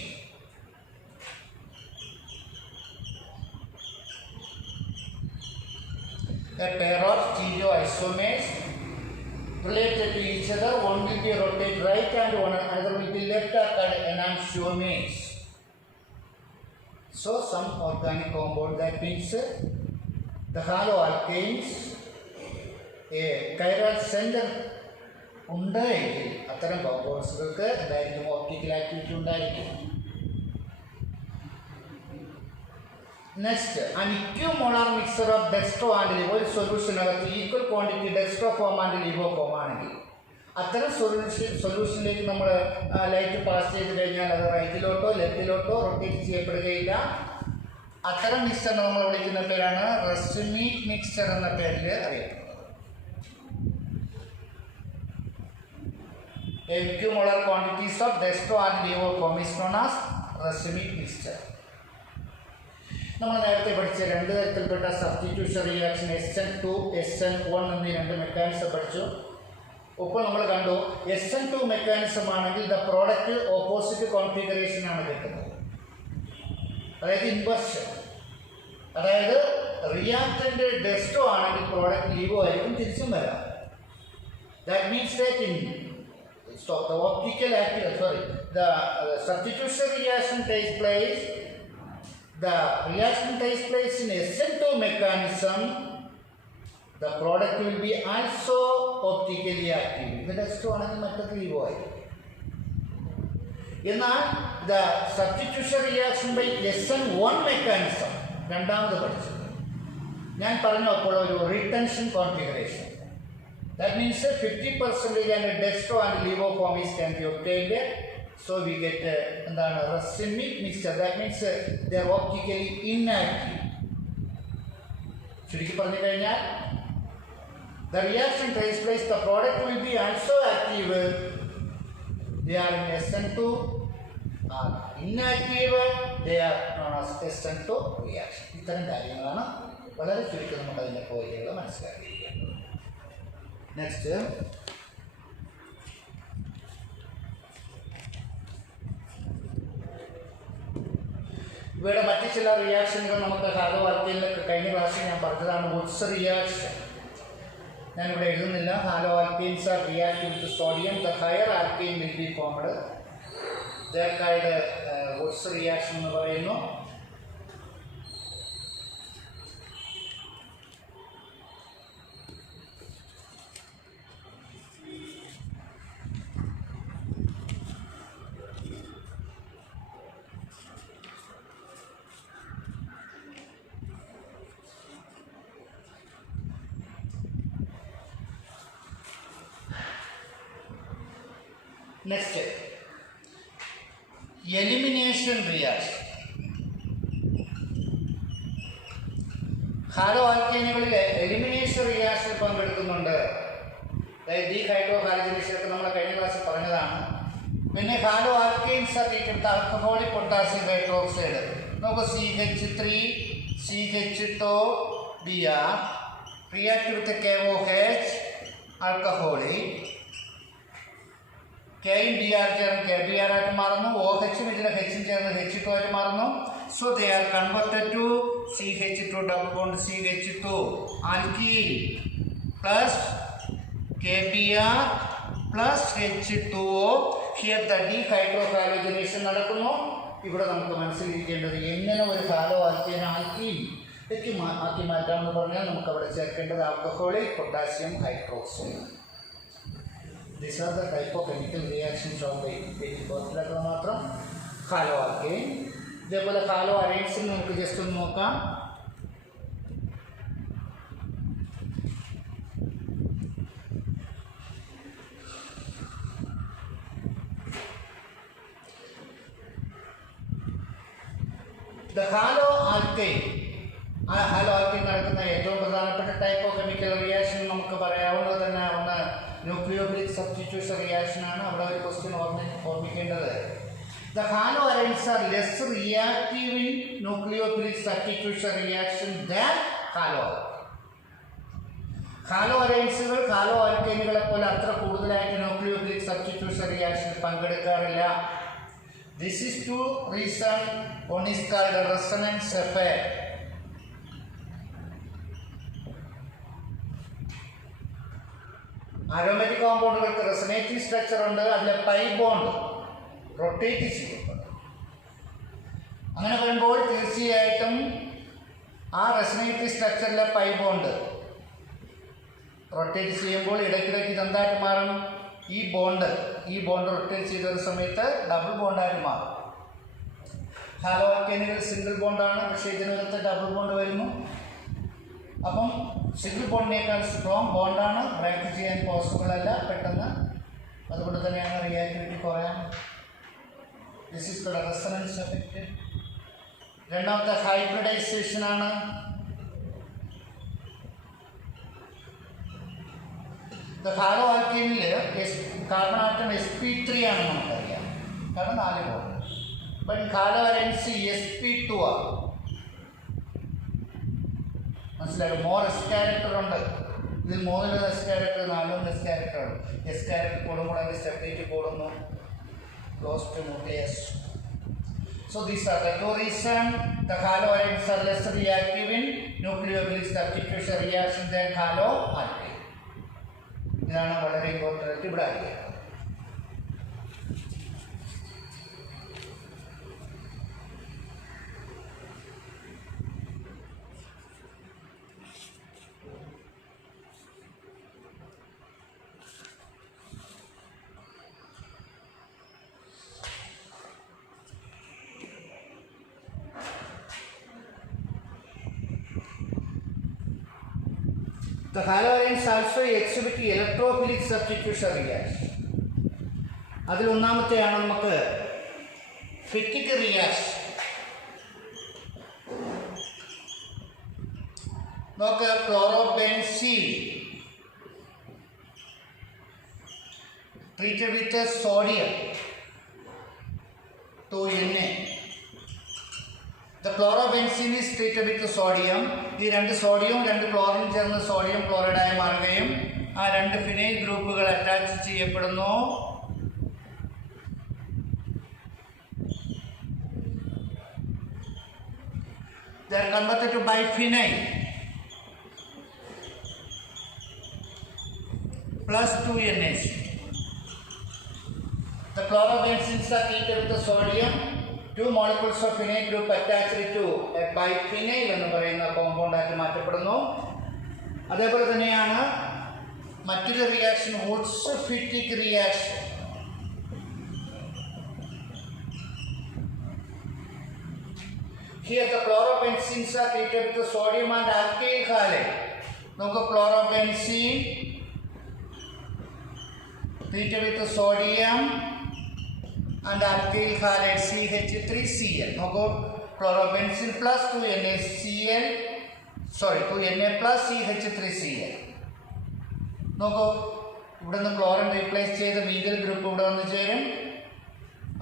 A pair of stereoisomers related to each other, one will be rotated right and another will be left are called enantiomers. So some organic compound, that means the haloalkanes a chiral center ഉണ്ടായെങ്കിൽ അത്തരം കോമ്പൗണ്ട്സുകൾക്ക് എന്തായിരിക്കും? Optical activity ഉണ്ടായിരിക്കും. Next, an equimolar mixture of dextro and levo സൊല്യൂഷനകത്ത് equal quantity dextro form and levo form ആണെങ്കിൽ അത്തരം സൊല്യൂഷനിലേക്ക് നമ്മൾ light pass ചെയ്ത് കഴിഞ്ഞാൽ അത് റൈറ്റിലോട്ടോ ലെഫ്റ്റിലോട്ടോ റൊട്ടേറ്റ് ചെയ്യപ്പെടുകയില്ല. അത്തരം മിക്സ്ചറിനെ നമ്മൾ വിളിക്കുന്ന പേരാണ് റെസിമിക് മിക്സ്ചർ എന്ന പേരിൽ അറിയപ്പെടുന്നത്. Equimolar quantities of dextro and levo form is known as racemic mixture. നമ്മൾ നേരത്തെ പഠിച്ച രണ്ട് തരത്തിൽപ്പെട്ട സബ്സ്റ്റിറ്റ്യൂഷൻ റിയാക്ഷൻ SN2 SN1 എന്നീ രണ്ട് മെക്കാനിസം പഠിച്ചു. ഒപ്പം നമ്മൾ കണ്ടു SN2 മെക്കാനിസം ആണെങ്കിൽ ദ പ്രോഡക്റ്റ് ഓപ്പോസിറ്റ് കോൺഫിഗറേഷൻ ആണ് കിട്ടുന്നത്, അതായത് ഇൻവേർഷൻ. അതായത് റിയാക്ടൻ്റ് ഡെക്സ്ട്രോ ആണെങ്കിൽ പ്രോഡക്റ്റ് ലീവോ ആയിരിക്കും, തിരിച്ചും വരാം. That means that in so the optical the substitution reaction takes place. The reaction takes place in SN2 mechanism. The product will be also optically active. The dextro ആണെങ്കിൽ മറ്റൊരു ലീവോ ആയിരിക്കും. എന്നാൽ the substitution reaction by SN1 mechanism രണ്ടാമത് പഠിച്ചത് ഞാൻ പറഞ്ഞപ്പോൾ ഒരു retention configuration. That means 50% and dextro and levo form is can be obtained. So we get racemic mixture. That means they are optically inactive. ചുരുക്കി പറഞ്ഞു കഴിഞ്ഞാൽ the reaction takes place, the product will be also active. They are in SN2 are inactive. They are known as SN2 reaction. ഇത്തരം കാര്യങ്ങളാണ് വളരെ ചുരുക്കി നമുക്ക് അതിൻ്റെ പോയിന്റുകൾ മനസ്സിലാക്കിയിരിക്കുന്നത്. നെക്സ്റ്റ്, ഇവയുടെ മറ്റു ചില റിയാക്ഷനുകൾ നമുക്ക് ഹാലോ ആൽക്കൈനിലൊക്കെ കഴിഞ്ഞ ക്ലാസ്സിൽ ഞാൻ പറഞ്ഞതാണ്. വുഡ്സ് റിയാക്ഷൻ ഞാനിവിടെ എഴുതുന്നില്ല. Halo alkanes are react with sodium. The higher alkane will be formed. ഇതേക്കായിട്ട് വുഡ്സ് റിയാക്ഷൻ എന്ന് പറയുന്നു. Next, elimination reaction. ഹാലോ ആൽക്കേനുകളിൽ എലിമിനേഷൻ റിയാക്ഷൻ പങ്കെടുക്കുന്നുണ്ട്. ഡീഹൈഡ്രോഹാലജനേഷനൊക്കെ നമ്മൾ കഴിഞ്ഞ ക്ലാസ്സിൽ പറഞ്ഞതാണ്. പിന്നെ halo alkanes are treated with alcoholic potassium hydroxide. നമുക്ക് CH3 CH2Br react with KOH alcoholic. K in Br ചേർന്ന് KBr ആയിട്ട് മാറുന്നു. OH ഇതിലെ H ചേർന്ന് H2 ആയിട്ട് മാറുന്നു. So they are converted to CH2 double bond CH2 alkene plus KBr plus H2O. Here the dehydrohalogenation നടക്കുന്നു. ഇവിടെ നമുക്ക് മനസ്സിലിരിക്കേണ്ടത് എങ്ങനെ ഒരു ഹാലോ ആൽക്കേൻ ആൽക്കീൻ ആക്കി മാറ്റാമെന്ന് പറഞ്ഞാൽ നമുക്ക് അവിടെ ചേർക്കേണ്ടത് alcoholic potassium hydroxide. These are the type of chemical reactions of the മനസ്സിലാക്കുക മാത്രം ഹാലോ ആൽക്കേൻ. ഇതേപോലെ ഹാലോ അറൈൻസിൽ നമുക്ക് ജസ്റ്റ് ഒന്ന് നോക്കാം. The halo alkane നടക്കുന്ന ഏറ്റവും പ്രധാനപ്പെട്ട ടൈപ്പ് ഓഫ് കെമിക്കൽ റിയാക്ഷൻ നമുക്ക് പറയാവുന്നത് തന്നെ ഒന്ന് ന്യൂക്ലിയോഫിലിക് സബ്സ്റ്റിറ്റ്യൂഷൻ റിയാക്ഷൻ ആണ്. അവിടെ ഒരു ക്വസ്റ്റ്യൻ ഓർമ്മിക്കേണ്ടത്. The haloarenes are less reactive in nucleophilic substitution reaction than ഹാലോഅറൈൻസുകൾ ഹാലോ ആൽക്കേനുകളെ പോലെ അത്ര കൂടുതലായിട്ട് ന്യൂക്ലിയോഫിലിക് സബ്സ്റ്റിറ്റ്യൂഷൻ റിയാക്ഷനിൽ പങ്കെടുക്കാറില്ല. This is two reason. One is called a resonance effect. Aromatic കോമ്പൗണ്ടുകൾക്ക് റെസനേറ്റിംഗ് സ്ട്രക്ചർ ഉണ്ട്. അതിലെ പൈ ബോണ്ട് റൊട്ടേറ്റ് ചെയ്യപ്പെടും. അങ്ങനെ വരുമ്പോൾ തീർച്ചയായിട്ടും ആ റെസനേറ്റിംഗ് സ്ട്രക്ചറിലെ പൈ ബോണ്ട് റൊട്ടേറ്റ് ചെയ്യുമ്പോൾ ഇടയ്ക്കിടയ്ക്ക് ഇതെന്തായിട്ട് മാറും? ഈ ബോണ്ട് റൊട്ടേറ്റ് ചെയ്ത ഒരു സമയത്ത് ഡബിൾ ബോണ്ടായിട്ട് മാറും. ഹാലോ ആൽക്കേനുകൾ സിംഗിൾ ബോണ്ടാണ്, പക്ഷേ ഇതിനകത്ത് ഡബിൾ ബോണ്ട് വരുന്നു. അപ്പം സിംഗിൾ ബോണ്ടിനേക്കാൾ സ്ട്രോങ് ബോണ്ടാണ്, ബ്രേക്ക് ചെയ്യാൻ പോസിബിൾ അല്ല പെട്ടെന്ന്. അതുകൊണ്ട് തന്നെയാണ് റിയാക്ടിവിറ്റി കുറയാൻ. This is called resonance effect. രണ്ടാമത്തെ ഹൈബ്രിഡൈസേഷൻ ആണ്. ഹാലോ ആൽക്കേനിൽ കാർബൺ ആറ്റം sp3 ആണ് നമുക്കറിയാം, കാരണം 4 ബോണ്ട്. ബട്ട് ഹാലോ അറൈൻസ് sp2 ആണ്. മനസ്സിലായോ? മോർ എസ് ക്യാരക്ടർ ഉണ്ട്. ഇതിൽ 3 എസ് ക്യാരക്ടർ, 4 എസ് ക്യാരക്ടർ ഉണ്ട്. എസ് ക്യാരക്ടർ കൂടുമ്പോൾ അതിൻ്റെ സ്റ്റെബിലിറ്റി കൂടുന്നു. Close to nucleus. So these are the two reasons the haloarenes are less reactive in nucleophilic substitution reaction than halo alkane. ഇതാണ് വളരെ important ഇവിടെ അറിയാം. The haloarenes also exhibit electrophilic substitution reaction. അതിൽ ഒന്നാമത്തെയാണ് നമുക്ക് ഫിറ്റിക് reaction. നോക്ക്, chlorobenzene treated with sodium 2Na. The chlorobenzene is treated with sodium. ഈ 2 സോഡിയവും 2 ക്ലോറിനും ചേർന്ന് sodium ക്ലോറൈഡായി മാറുകയും ആ 2 ഫിനൈൽ ഗ്രൂപ്പുകൾ അറ്റാച്ച് ചെയ്യപ്പെടുന്നു. They are converted to biphenyl plus 2NH. The chlorobenzenes are treated with the sodium. 2 molecules of phenyl group attached to a biphenyl എന്ന് പറയുന്ന compound ആക്കി മാറ്റപ്പെടുന്നു. അതേപോലെ തന്നെയാണ് മറ്റൊരു reaction, Wurtz Fittig reaction. Here the chlorobenzenes are treated with the sodium and alkyl halide. നമുക്ക് chlorobenzene treated with the sodium and alkyl halide CH3Cl. നോക്കൂ, chlorobenzene plus 2NaCl sorry 2Na plus CH3Cl. നോക്കൂ, ഇവിടെ നിന്ന് chlorine replace ചെയ്ത് methyl group ഇവിടെ വന്ന് ചേരും.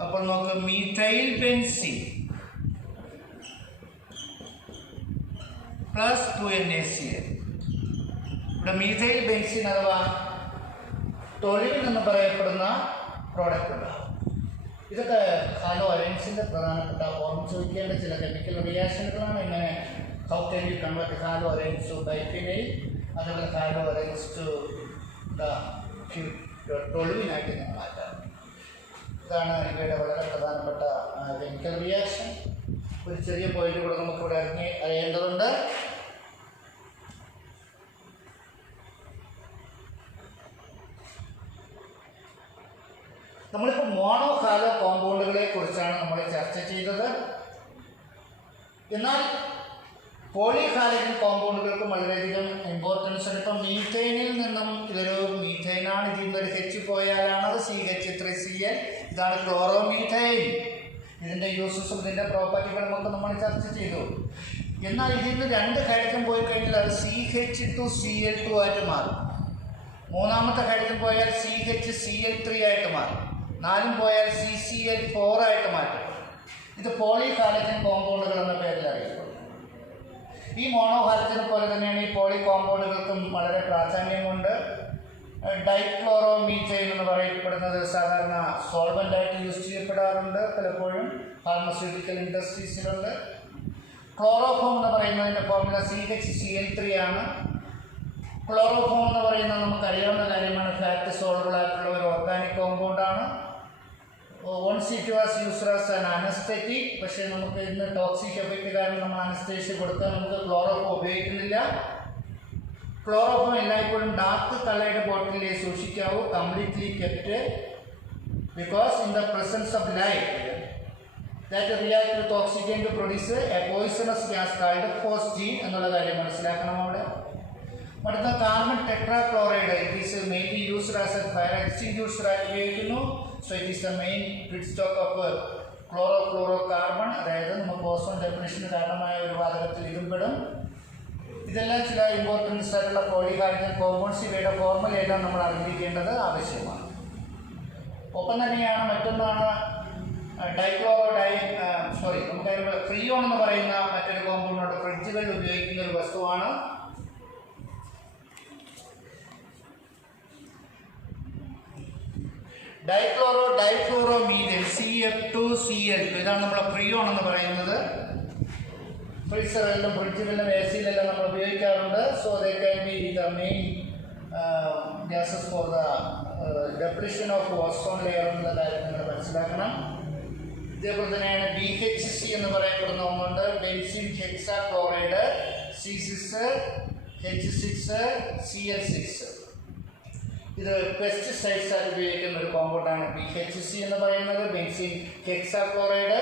അപ്പോൾ നോക്ക്, മീഥൈൽ ബെൻസീൻ പ്ലസ് 2NaCl. ഇവിടെ മീഥൈൽ ബെൻസീൻ അഥവാ ടൊലുവിൻ എന്ന് പറയപ്പെടുന്ന പ്രോഡക്റ്റ് ഉണ്ടാകും. ഇതൊക്കെ ഹാലോ അലയൻസിൻ്റെ പ്രധാനപ്പെട്ട ഓർമ്മ ചോദിക്കേണ്ട ചില കെമിക്കൽ റിയാക്ഷനുകളാണ്. ഇങ്ങനെ how can you convert halo arenes to biphenyl, അതുപോലെ ഹാലോ അലയൻസ് ടു ടൊലുവിനായിട്ട് നമ്മൾ മാറ്റാം. ഇതാണ് ഇവയുടെ വളരെ പ്രധാനപ്പെട്ട കെമിക്കൽ റിയാക്ഷൻ. ഒരു ചെറിയ പോയിന്റ് കൂടെ നമുക്കിവിടെ അറിയേണ്ടതുണ്ട്. നമ്മളിപ്പോൾ മോണോ ഹാലോ കോമ്പൗണ്ടുകളെ കുറിച്ചാണ് നമ്മൾ ചർച്ച ചെയ്തത്. എന്നാൽ പോളി ഹാലജൻ കോമ്പൗണ്ടുകൾക്കും വളരെയധികം ഇമ്പോർട്ടൻസ് ഉണ്ട്. ഇപ്പം മീഥൈനിൽ നിന്നും ഇതൊരു മീഥൈനാണ്, ഇതിൽ നിന്നൊരു H പോയാലാണത് CH3Cl. ഇതാണ് ക്ലോറോമീഥൈൻ. ഇതിൻ്റെ യൂസസും ഇതിൻ്റെ പ്രോപ്പർട്ടികളും ഒക്കെ നമ്മൾ ചർച്ച ചെയ്തു. എന്നാൽ ഇതിൽ നിന്ന് 2 ഹൈഡ്രജൻ പോയി കഴിഞ്ഞാൽ അത് CH2Cl2 ആയിട്ട് മാറും. മൂന്നാമത്തെ ഹൈഡ്രജൻ പോയാൽ CHCl3 ആയിട്ട് മാറും. 4 പോയാൽ CCl4 ആയിട്ട് മാറ്റും. ഇത് പോളി ഹാലജൻ കോമ്പൗണ്ടുകൾ എന്ന പേരിൽ അറിയപ്പെടും. ഈ മോണോ ഹാലജനെ പോലെ തന്നെയാണ് ഈ പോളി കോമ്പൗണ്ടുകൾക്കും വളരെ പ്രാധാന്യമുണ്ട്. ഡൈക്ലോറോമീഥൈൻ എന്ന് പറയപ്പെടുന്നത് സാധാരണ സോൾവൻ്റായിട്ട് യൂസ് ചെയ്യപ്പെടാറുണ്ട്, പലപ്പോഴും ഫാർമസ്യൂട്ടിക്കൽ ഇൻഡസ്ട്രീസിലുണ്ട്. ക്ലോറോഫോം എന്ന് പറയുന്നതിൻ്റെ ഫോർമുല CHCl3 ആണ്. ക്ലോറോഫോം എന്ന് പറയുന്നത് നമുക്കറിയാവുന്ന കാര്യമാണ്. ഫാറ്റ് സോൾബിൾ ആയിട്ടുള്ള ഒരു ഓർഗാനിക് കോമ്പൗണ്ടാണ്. Once it was used as an anaesthetic. പക്ഷേ നമുക്ക് ഇന്ന് ടോക്സിക് എഫക്റ്റ് കാരണം നമ്മൾ അനസ്തേഷ്യ കൊടുത്താൽ നമുക്ക് ക്ലോറോഫോം ഉപയോഗിക്കുന്നില്ല. ക്ലോറോഫോം എല്ലായ്പ്പോഴും ഡാർക്ക് കളേർഡ് ബോട്ടിലേ സൂക്ഷിക്കാവൂ, completely kept, because in the presence of light that react with oxygen to produce a poisonous gas called phosgene എന്നുള്ള കാര്യം മനസ്സിലാക്കണം. അവിടെ അടുത്ത carbon tetrachloride, it is mainly used as a fire extinguisher ആയിട്ട് ഉപയോഗിക്കുന്നു. So it is the main feed stock of chloro carbon. അതായത് നമുക്ക് ozone definition കാരണമായ ഒരു വാതകത്തിൽ ഇതും പെടും. ഇതെല്ലാം ചില ഇമ്പോർട്ടൻസ് ആയിട്ടുള്ള പോളി ഹാലജൻ കോമ്പൗണ്ട്സ്. ഇവയുടെ ഫോർമുലയെല്ലാം നമ്മൾ അറിഞ്ഞിരിക്കേണ്ടത് ആവശ്യമാണ്. ഒപ്പം തന്നെയാണ് മറ്റൊന്നാണ് നമുക്കതിന് ഫ്രീയോൺ എന്ന് പറയുന്ന മറ്റൊരു കോമ്പൗണ്ട് ഫ്രിഡ്ജുകളിൽ ഉപയോഗിക്കുന്ന ഒരു വസ്തുവാണ്. ഡൈഫ്ലോറോമീഥൈൻ CF2Cl2. ഇതാണ് നമ്മളെ ഫ്രീയോൺ എന്ന് പറയുന്നത്. ഫ്രീസറിലും ഫ്രിഡ്ജിലും AC-ലെല്ലാം നമ്മൾ ഉപയോഗിക്കാറുണ്ട്. So they can be the main gases for the depletion of ozone layer എന്നുള്ള കാര്യം നിങ്ങൾ മനസ്സിലാക്കണം. ഇതേപോലെ തന്നെയാണ് BHC എന്ന് പറയപ്പെടുന്ന ഒന്നുണ്ട്. Benzene hexachloride C6H6Cl6. ഇത് പെസ്റ്റിസൈഡ്സ് ആയിട്ട് ഉപയോഗിക്കുന്ന ഒരു കോമ്പൗണ്ടാണ് BHC എന്ന് പറയുന്നത്, ബെൻസീൻ ഹെക്സാക്ലോറൈഡ്.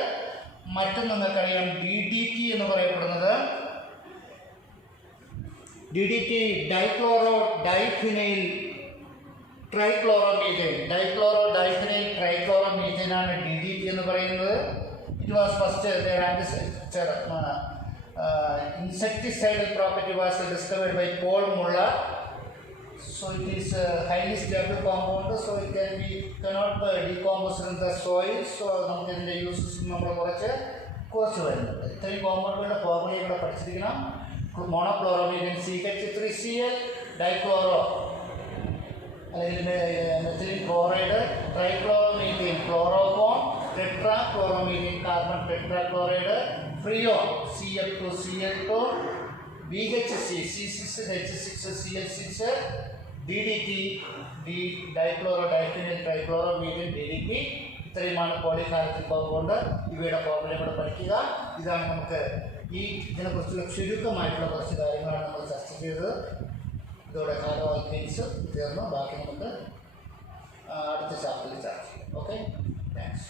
മറ്റൊന്ന് നിങ്ങൾക്കറിയാം DDT എന്ന് പറയപ്പെടുന്നത്. DDT dichlorodiphenyl ട്രൈക്ലോറോമീഥൈൻ. ഡൈക്ലോറോഡൈഫിനൈൽ ട്രൈക്ലോറോമീഥൈൻ ആണ് DDT എന്ന് പറയുന്നത്. It was first insecticidal property was discovered by Paul Muller. So it is a highly stable compound, so it cannot decompose in the soil. So നമുക്ക് ഇതിൻ്റെ യൂസസ് നമ്മൾ കുറച്ച് വരുന്നുണ്ട്. ഇത്രയും കോമ്പൗണ്ടുകളുടെ ഫോർമുലയും കൂടെ പഠിച്ചിരിക്കണം. മോണോക്ലോറോമീഥൈൻ CH3Cl, ഡൈക്ലോറോ അല്ലെങ്കിൽ methylene chloride, trichloromethane chloroform, tetrachloromethane carbon tetrachloride, Freon CF2Cl2, BHC C6H6Cl6, DDT dichlorodiphenyl trichloromethane DDT. ഇത്രയുമാണ് പോളി ഹാലജൻ കോമ്പൗണ്ട്. ഇവയുടെ ഫോർമുല കൂടെ പഠിക്കുക. ഇതാണ് നമുക്ക് ഇതിനെക്കുറിച്ചുള്ള ചുരുക്കമായിട്ടുള്ള കുറച്ച് കാര്യങ്ങളാണ് നമ്മൾ ചർച്ച ചെയ്തത്. ഇതോടെ ഹാലോ ആൽക്കൈൻസ് തീർന്നു. ബാക്കി നമുക്ക് അടുത്ത ചാപ്റ്ററിൽ ചർച്ച ചെയ്യാം. Okay, thanks.